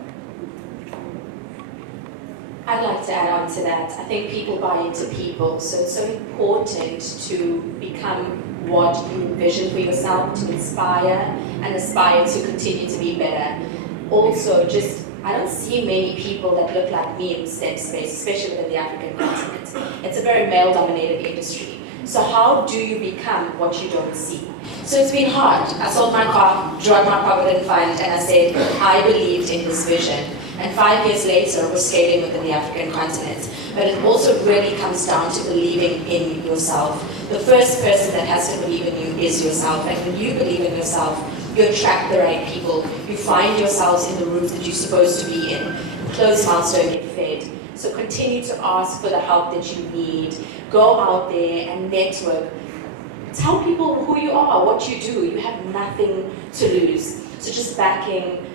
I'd like to add on to that. I think people buy into people, so it's so important to become what you envision for yourself, to inspire and aspire to continue to be better. Also, I don't see many people that look like me in the STEM space, especially within the African continent. It's a very male-dominated industry. So how do you become what you don't see? So it's been hard. I sold my car, drew out my provident fund, and I said, I believed in this vision. And 5 years later, we're scaling within the African continent. But it also really comes down to believing in yourself. The first person that has to believe in you is yourself. And when you believe in yourself, you attract the right people. You find yourselves in the rooms that you're supposed to be in. Closed mouths don't get fed. So continue to ask for the help that you need. Go out there and network. Tell people who you are, what you do. You have nothing to lose. So just backing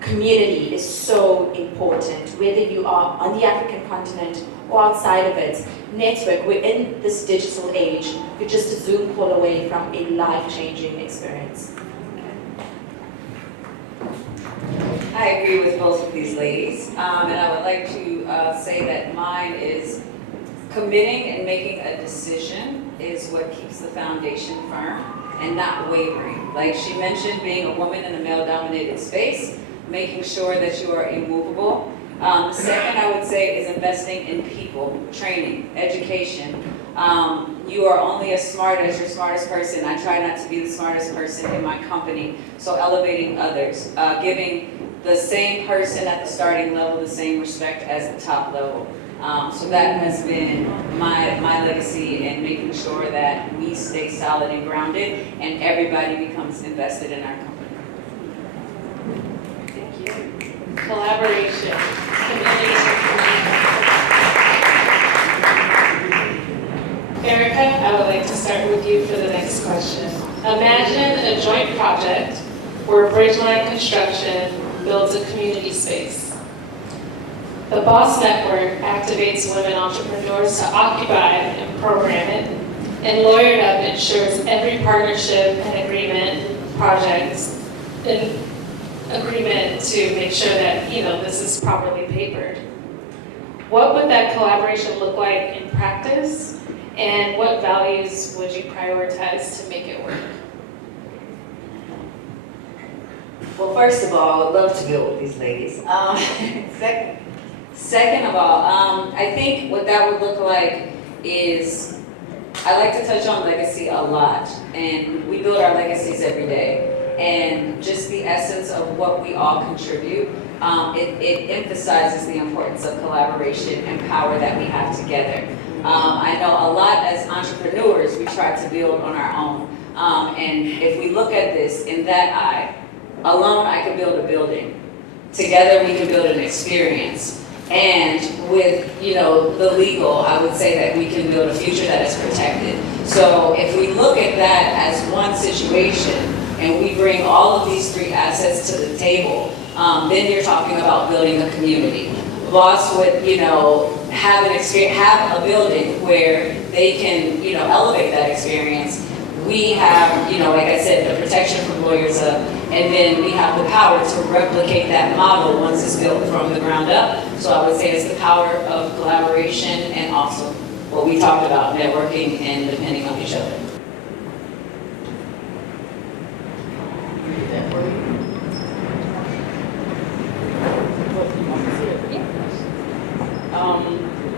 community is so important, whether you are on the African continent or outside of it. Network. We're in this digital age. You're just a Zoom call away from a life-changing experience. I agree with both of these ladies, and I would like to say that mine is committing and making a decision is what keeps the foundation firm and not wavering. Like she mentioned, being a woman in a male-dominated space, making sure that you are immovable. The second I would say is investing in people, training, education. You are only as smart as your smartest person. I try not to be the smartest person in my company, so elevating others, giving the same person at the starting level the same respect as the top level. So that has been my legacy in making sure that we stay solid and grounded and everybody becomes invested in our company. Thank you. Collaboration. Erica, I would like to start with you for the next question. Imagine a joint project where Bridgeline Construction builds a community space. The Boss Network activates women entrepreneurs to occupy and program it, and Lawyered Up ensures every partnership and agreement projects an agreement to make sure that this is properly papered. What would that collaboration look like in practice, and what values would you prioritize to make it work? Well, first of all, I would love to build with these ladies. Second of all, I think what that would look like is, I like to touch on legacy a lot, and we build our legacies every day. And just the essence of what we all contribute, it emphasizes the importance of collaboration and power that we have together. I know a lot as entrepreneurs, we try to build on our own. And if we look at this in that eye, alone I could build a building. Together we can build an experience. And with the legal, I would say that we can build a future that is protected. So if we look at that as one situation, and we bring all of these 3 assets to the table, then you're talking about building a community. Boss would, have an experience, have a building where they can, elevate that experience. We have, like I said, the protection from Lawyers Up, and then we have the power to replicate that model once it's built from the ground up. So I would say it's the power of collaboration and also what we talked about, networking and depending on each other.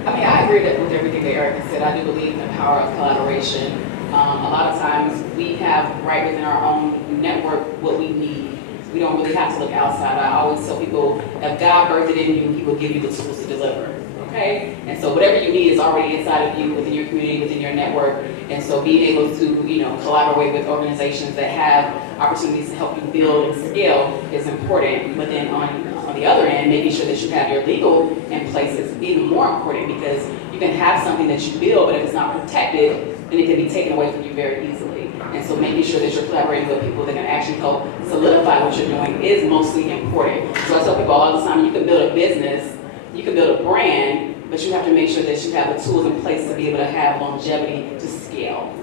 I agree with everything that Erica said. I do believe in the power of collaboration. A lot of times we have right within our own network what we need. We don't really have to look outside. I always tell people, if God birthed it in you, He will give you the tools to deliver. Okay? And so whatever you need is already inside of you, within your community, within your network. And so being able to, collaborate with organizations that have opportunities to help you build and scale is important. But then on the other end, making sure that you have your legal in place is even more important, because you can have something that you build, but if it's not protected, then it can be taken away from you very easily. And so making sure that you're collaborating with people that can actually help solidify what you're doing is mostly important. So I tell people all the time, you can build a business, you can build a brand, but you have to make sure that you have the tools in place to be able to have longevity to scale.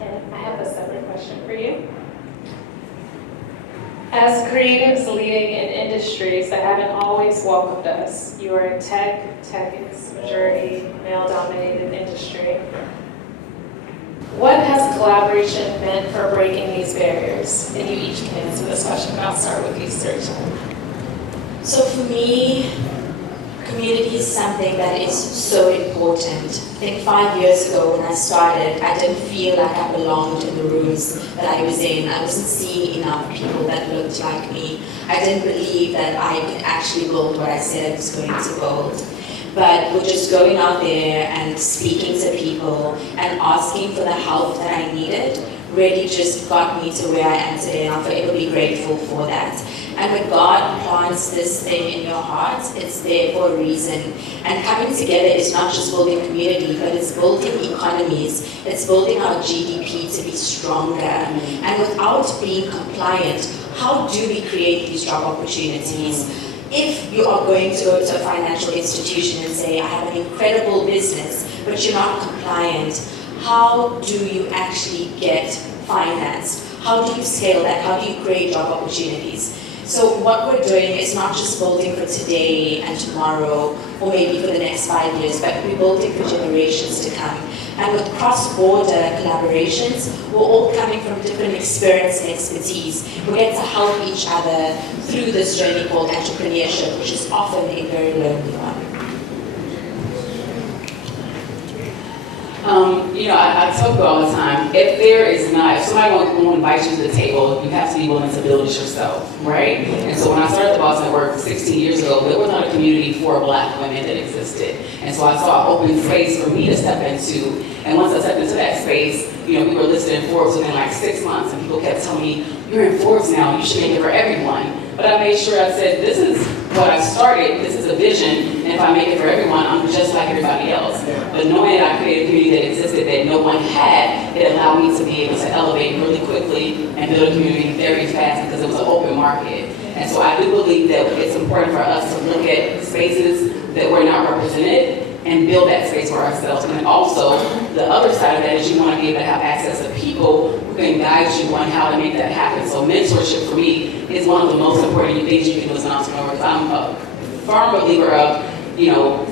And I have a separate question for you. As creatives leading in industries that haven't always welcomed us, you are in tech is majority male-dominated industry. What has collaboration meant for breaking these barriers? And you each can answer this question, but I'll start with you, Sarisha. So for me, community is something that is so important. I think 5 years ago when I started, I didn't feel like I belonged in the rooms that I was in. I wasn't seeing enough people that looked like me. I didn't believe that I could actually build what I said I was going to build. But with just going out there and speaking to people and asking for the help that I needed really just got me to where I am today, and I'll forever be grateful for that. And when God plants this thing in your heart, it's there for a reason. And coming together is not just building community, but it's building economies. It's building our GDP to be stronger. And without being compliant, how do we create these job opportunities? If you are going to go to a financial institution and say, I have an incredible business, but you're not compliant, how do you actually get financed? How do you scale that? How do you create job opportunities? So what we're doing is not just building for today and tomorrow, or maybe for the next 5 years, but we're building for generations to come. And with cross-border collaborations, we're all coming from different experience and expertise. We get to help each other through this journey called entrepreneurship, which is often a very lonely one. I tell people all the time, if somebody won't invite you to the table, you have to be willing to build it yourself, right? And so when I started the Boss Network 16 years ago, there was not a community for Black women that existed. And so I saw an open space for me to step into. And once I stepped into that space, we were listed in Forbes within like 6 months, and people kept telling me, you're in Forbes now, you should make it for everyone. But I made sure I said, this is what I started, this is a vision, and if I make it for everyone, I'm just like everybody else. But knowing that I created a community that existed that no one had, it allowed me to be able to elevate really quickly and build a community very fast because it was an open market. And so I do believe that it's important for us to look at spaces that were not represented and build that space for ourselves. And also, the other side of that is you want to be able to have access to people who can guide you on how to make that happen. So mentorship for me is one of the most important things you can do as an entrepreneur. Because I'm a firm believer of,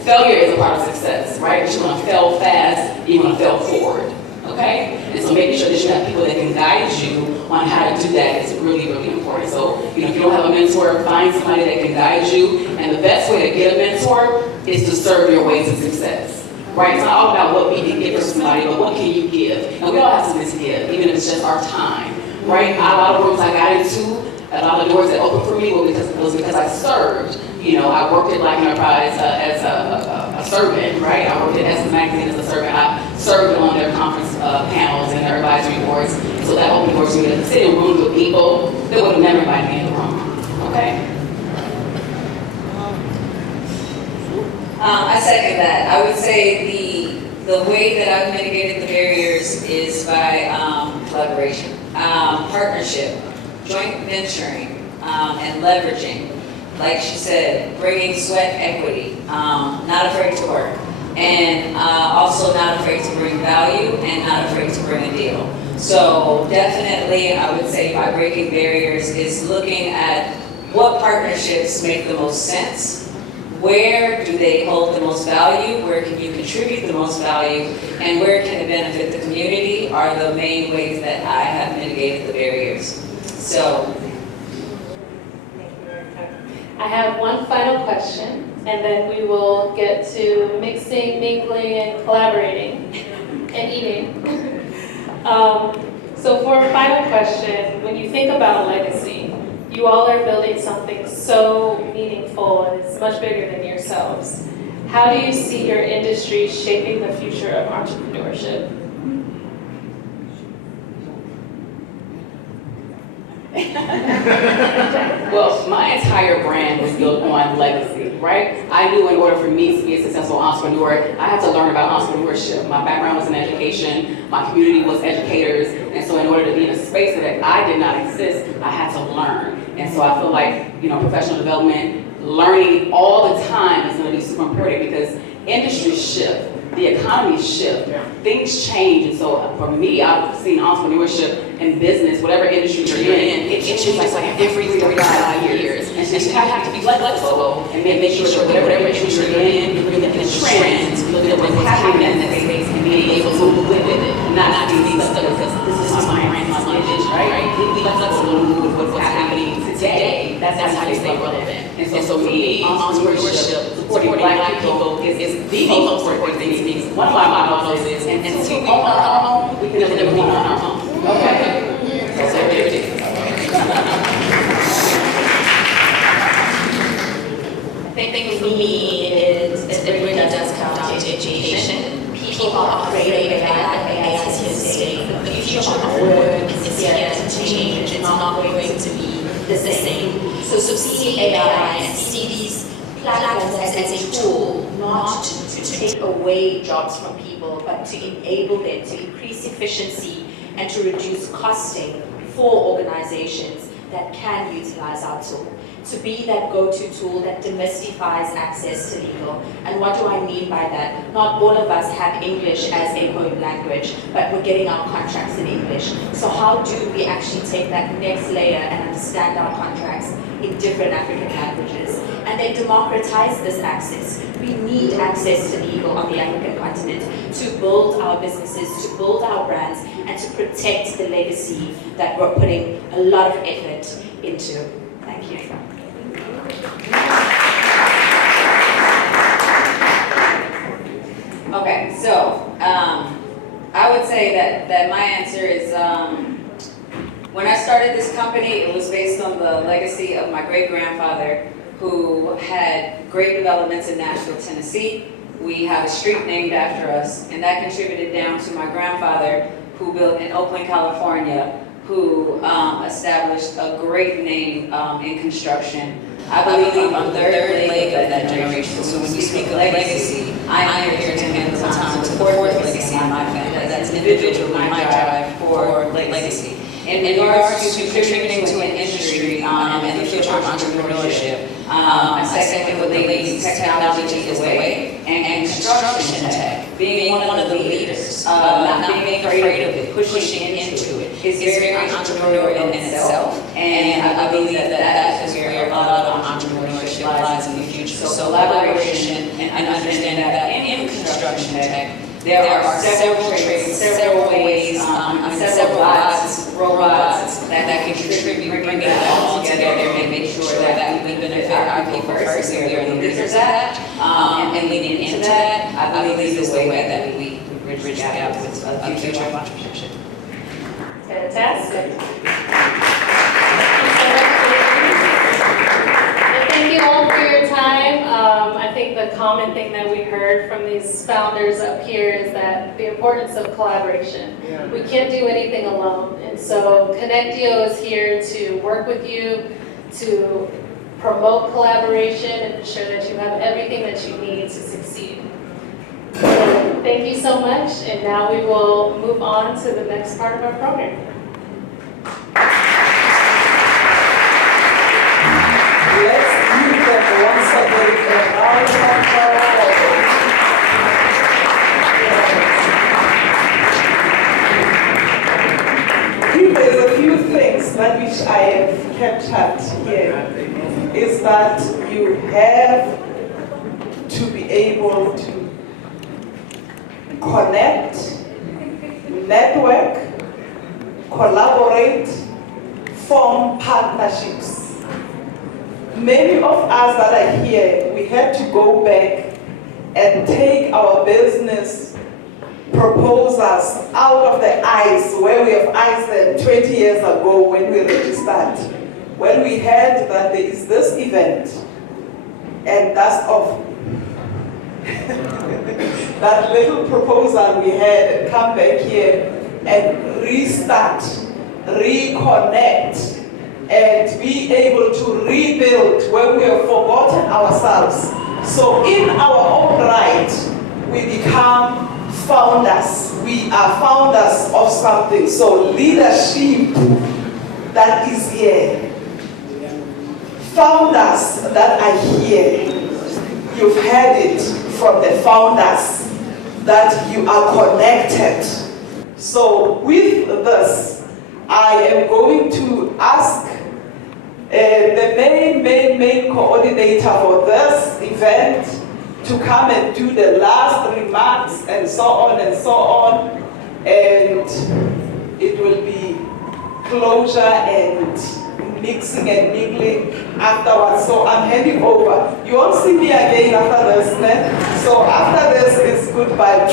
failure is a part of success, right? But you want to fail fast, and you want to fail forward, okay? And so making sure that you have people that can guide you on how to do that is really, really important. So, if you don't have a mentor, find somebody that can guide you. And the best way to get a mentor is to serve your way to success, right? It's not all about what we can give for somebody, but what can you give? And we all have something to give, even if it's just our time, right? A lot of rooms I got into, a lot of doors that opened for me was because I served. I worked at Black Enterprise as a servant, right? I worked at Essence Magazine as a servant. I served on their conference panels and their advisory boards. So that opened doors for me to sit in rooms with people that would have never invited me in the room, okay? I second that. I would say the way that I've mitigated the barriers is by collaboration, partnership, joint venturing, and leveraging. Like she said, bringing sweat equity, not afraid to work, and also not afraid to bring value and not afraid to bring a deal. So definitely I would say by breaking barriers is looking at what partnerships make the most sense, where do they hold the most value, where can you contribute the most value, and where can it benefit the community are the main ways that I have mitigated the barriers. So I have one final question, and then we will get to mixing, mingling, and collaborating, and eating. So for a final question, when you think about legacy, you all are building something so meaningful and it's much bigger than yourselves. How do you see your industry shaping the future of entrepreneurship? Well, my entire brand was built on legacy, right? I knew in order for me to be a successful entrepreneur, I had to learn about entrepreneurship. My background was in education, my community was educators, and so in order to be in a space that I did not exist, I had to learn. And so I feel like, professional development, learning all the time is gonna be super important because industries shift, the economy shift, things change. And so for me, I've seen entrepreneurship and business, whatever industry you're in, it changes like every 3 to 5 years. And so you have to be flexible and make sure that whatever industry you're in, you're looking at the trends, looking at what's happening in that space and being able to move with it, not being stuck because this is my brand, my image, right? Be flexible and move with what's happening today. That's how you stay relevant. And so for me, entrepreneurship, supporting Black people is the most important thing to me. One of my mottos is, and until we own our own, we can never live on our own. Okay? So there it is. I think for me, it really does come down to education. People are afraid of AI is here to stay. The future of work is here to change. It's not going to be the same. So see AI and see these platforms as a tool, not to take away jobs from people, but to enable them to increase efficiency and to reduce costing for organizations that can utilize our tool. To be that go-to tool that demystifies access to legal. And what do I mean by that? Not all of us have English as a home language, but we're getting our contracts in English. So how do we actually take that next layer and understand our contracts in different African languages? And then democratize this access. We need access to legal on the African continent to build our businesses, to build our brands, and to protect the legacy that we're putting a lot of effort into. Thank you. Okay, so I would say that my answer is when I started this company, it was based on the legacy of my great-grandfather who had great developments in Nashville, Tennessee. We have a street named after us, and that contributed down to my grandfather who built in Oakland, California, who established a great name in construction. I believe I'm the third leg of that generation. So when you speak of legacy, I am here to handle the time to support legacy in my family. That's individually my drive for legacy. In regards to contributing to an industry and the future of entrepreneurship, I second what ladies, technology is the way, and construction tech, being one of the leaders, not being afraid of it, pushing into it, is very entrepreneurial in itself. And I believe that is where a lot of entrepreneurship lies in the future. So collaboration and understanding that in construction tech, there are several trades, several ways, several robots that can contribute, bring it all together and make sure that we benefit our people first, and we are the leaders of that, and leading into that, I believe is the way that we bridge the gap with the future of entrepreneurship. Fantastic. Thank you all for your time. I think the common thing that we heard from these founders up here is that the importance of collaboration. We can't do anything alone. And so ConnectEO is here to work with you, to promote collaboration and ensure that you have everything that you need to succeed. So thank you so much. And now we will move on to the next part of our program. Let's give them once again a round of applause. If there's a few things that which I have captured here, is that you have to be able to connect, network, collaborate, form partnerships. many of us that are here, we had to go back and take our business proposals out of the ice, where we have iced them 20 years ago when we registered. When we heard that there is this event, and that's of that little proposal we had, come back here and restart, reconnect, and be able to rebuild where we have forgotten ourselves. So in our own right, we become founders. We are founders of something. So leadership that is here, founders that are here, you've heard it from the founders that you are connected. So with this, I am going to ask the main coordinator for this event to come and do the last remarks and so on and so on. And it will be closure and mixing and mingling afterwards. So I'm handing over. You won't see me again after this, né? So after this is goodbye.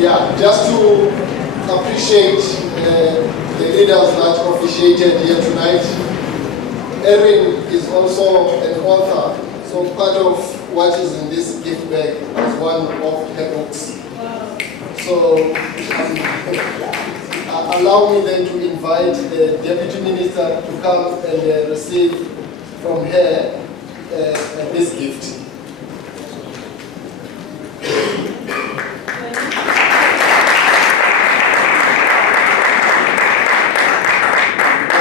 Yeah, just to appreciate the leaders that officiated here tonight. Erin is also an author, so part of what is in this gift bag is one of her books. So allow me then to invite the Deputy Minister to come and receive from her this gift.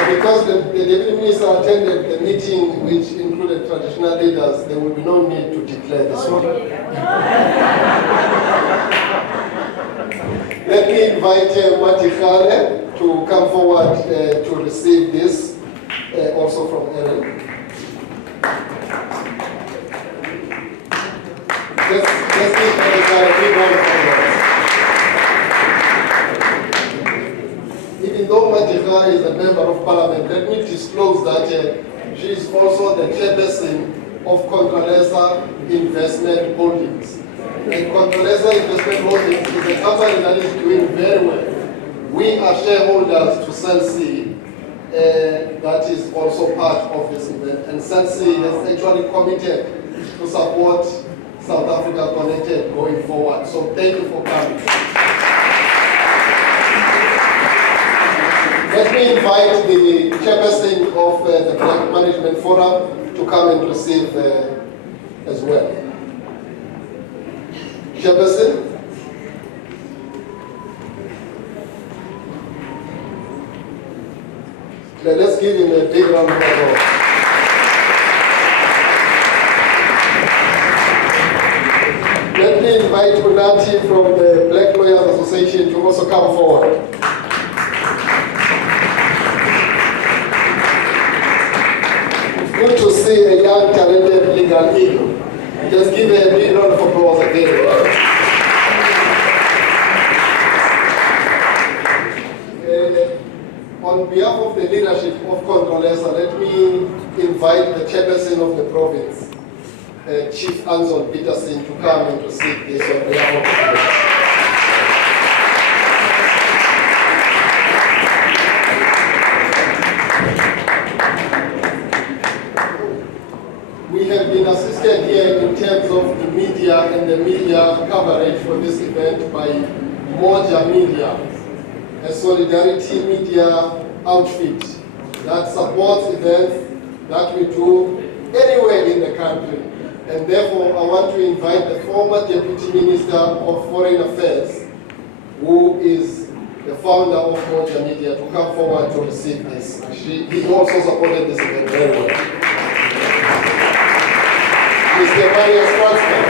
Because the Deputy Minister attended the meeting which included traditional leaders, there will be no need to declare this one. Let me invite Matikale to come forward to receive this, also from Erin. Let's give Matikale a big round of applause. Even though Matikale is a member of parliament, let me disclose that she is also the chairperson of CONTRALESA Investment Holdings. And CONTRALESA Investment Holdings is a company that is doing very well. We are shareholders to CELSI, that is also part of this event. And CELSI has actually committed to support South Africa Connected going forward. So thank you for coming. Let me invite the chairperson of the Black Management Forum to come and receive as well. Chairperson? Let's give him a big round of applause. Let me invite Unati from the Black Lawyers Association to also come forward. Good to see a young, talented legal eagle. Just give a big round of applause again. On behalf of the leadership of CONTRALESA, let me invite the chairperson of the province, Chief Anson Peterson, to come and receive this on behalf of the province. We have been assisted here in terms of the media and the media coverage for this event by Moja Media, a solidarity media outfit that supports events that we do anywhere in the country. And therefore, I want to invite the former Deputy Minister of Foreign Affairs, who is the founder of Moja Media, to come forward to receive this. He also supported this event very well. Mr. Marius Transfer.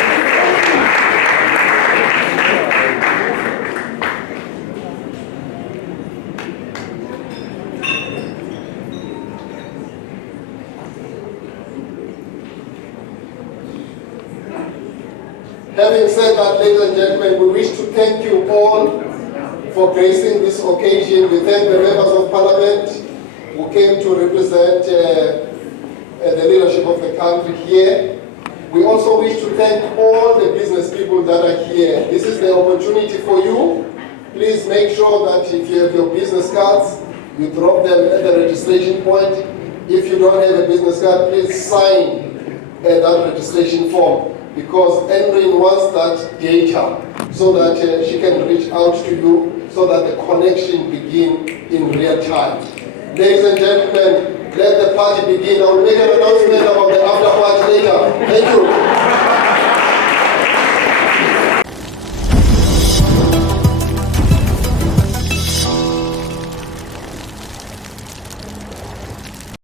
Having said that, ladies and gentlemen, we wish to thank you all for gracing this occasion. We thank the members of Parliament who came to represent the leadership of the country here. We also wish to thank all the business people that are here. This is the opportunity for you. Please make sure that if you have your business cards, you drop them at the registration point. If you don't have a business card, please sign that registration form, because Enrin wants that data so that she can reach out to you so that the connection begin in real time. Ladies and gentlemen, let the party begin. I will make an announcement about the after party later. Thank you.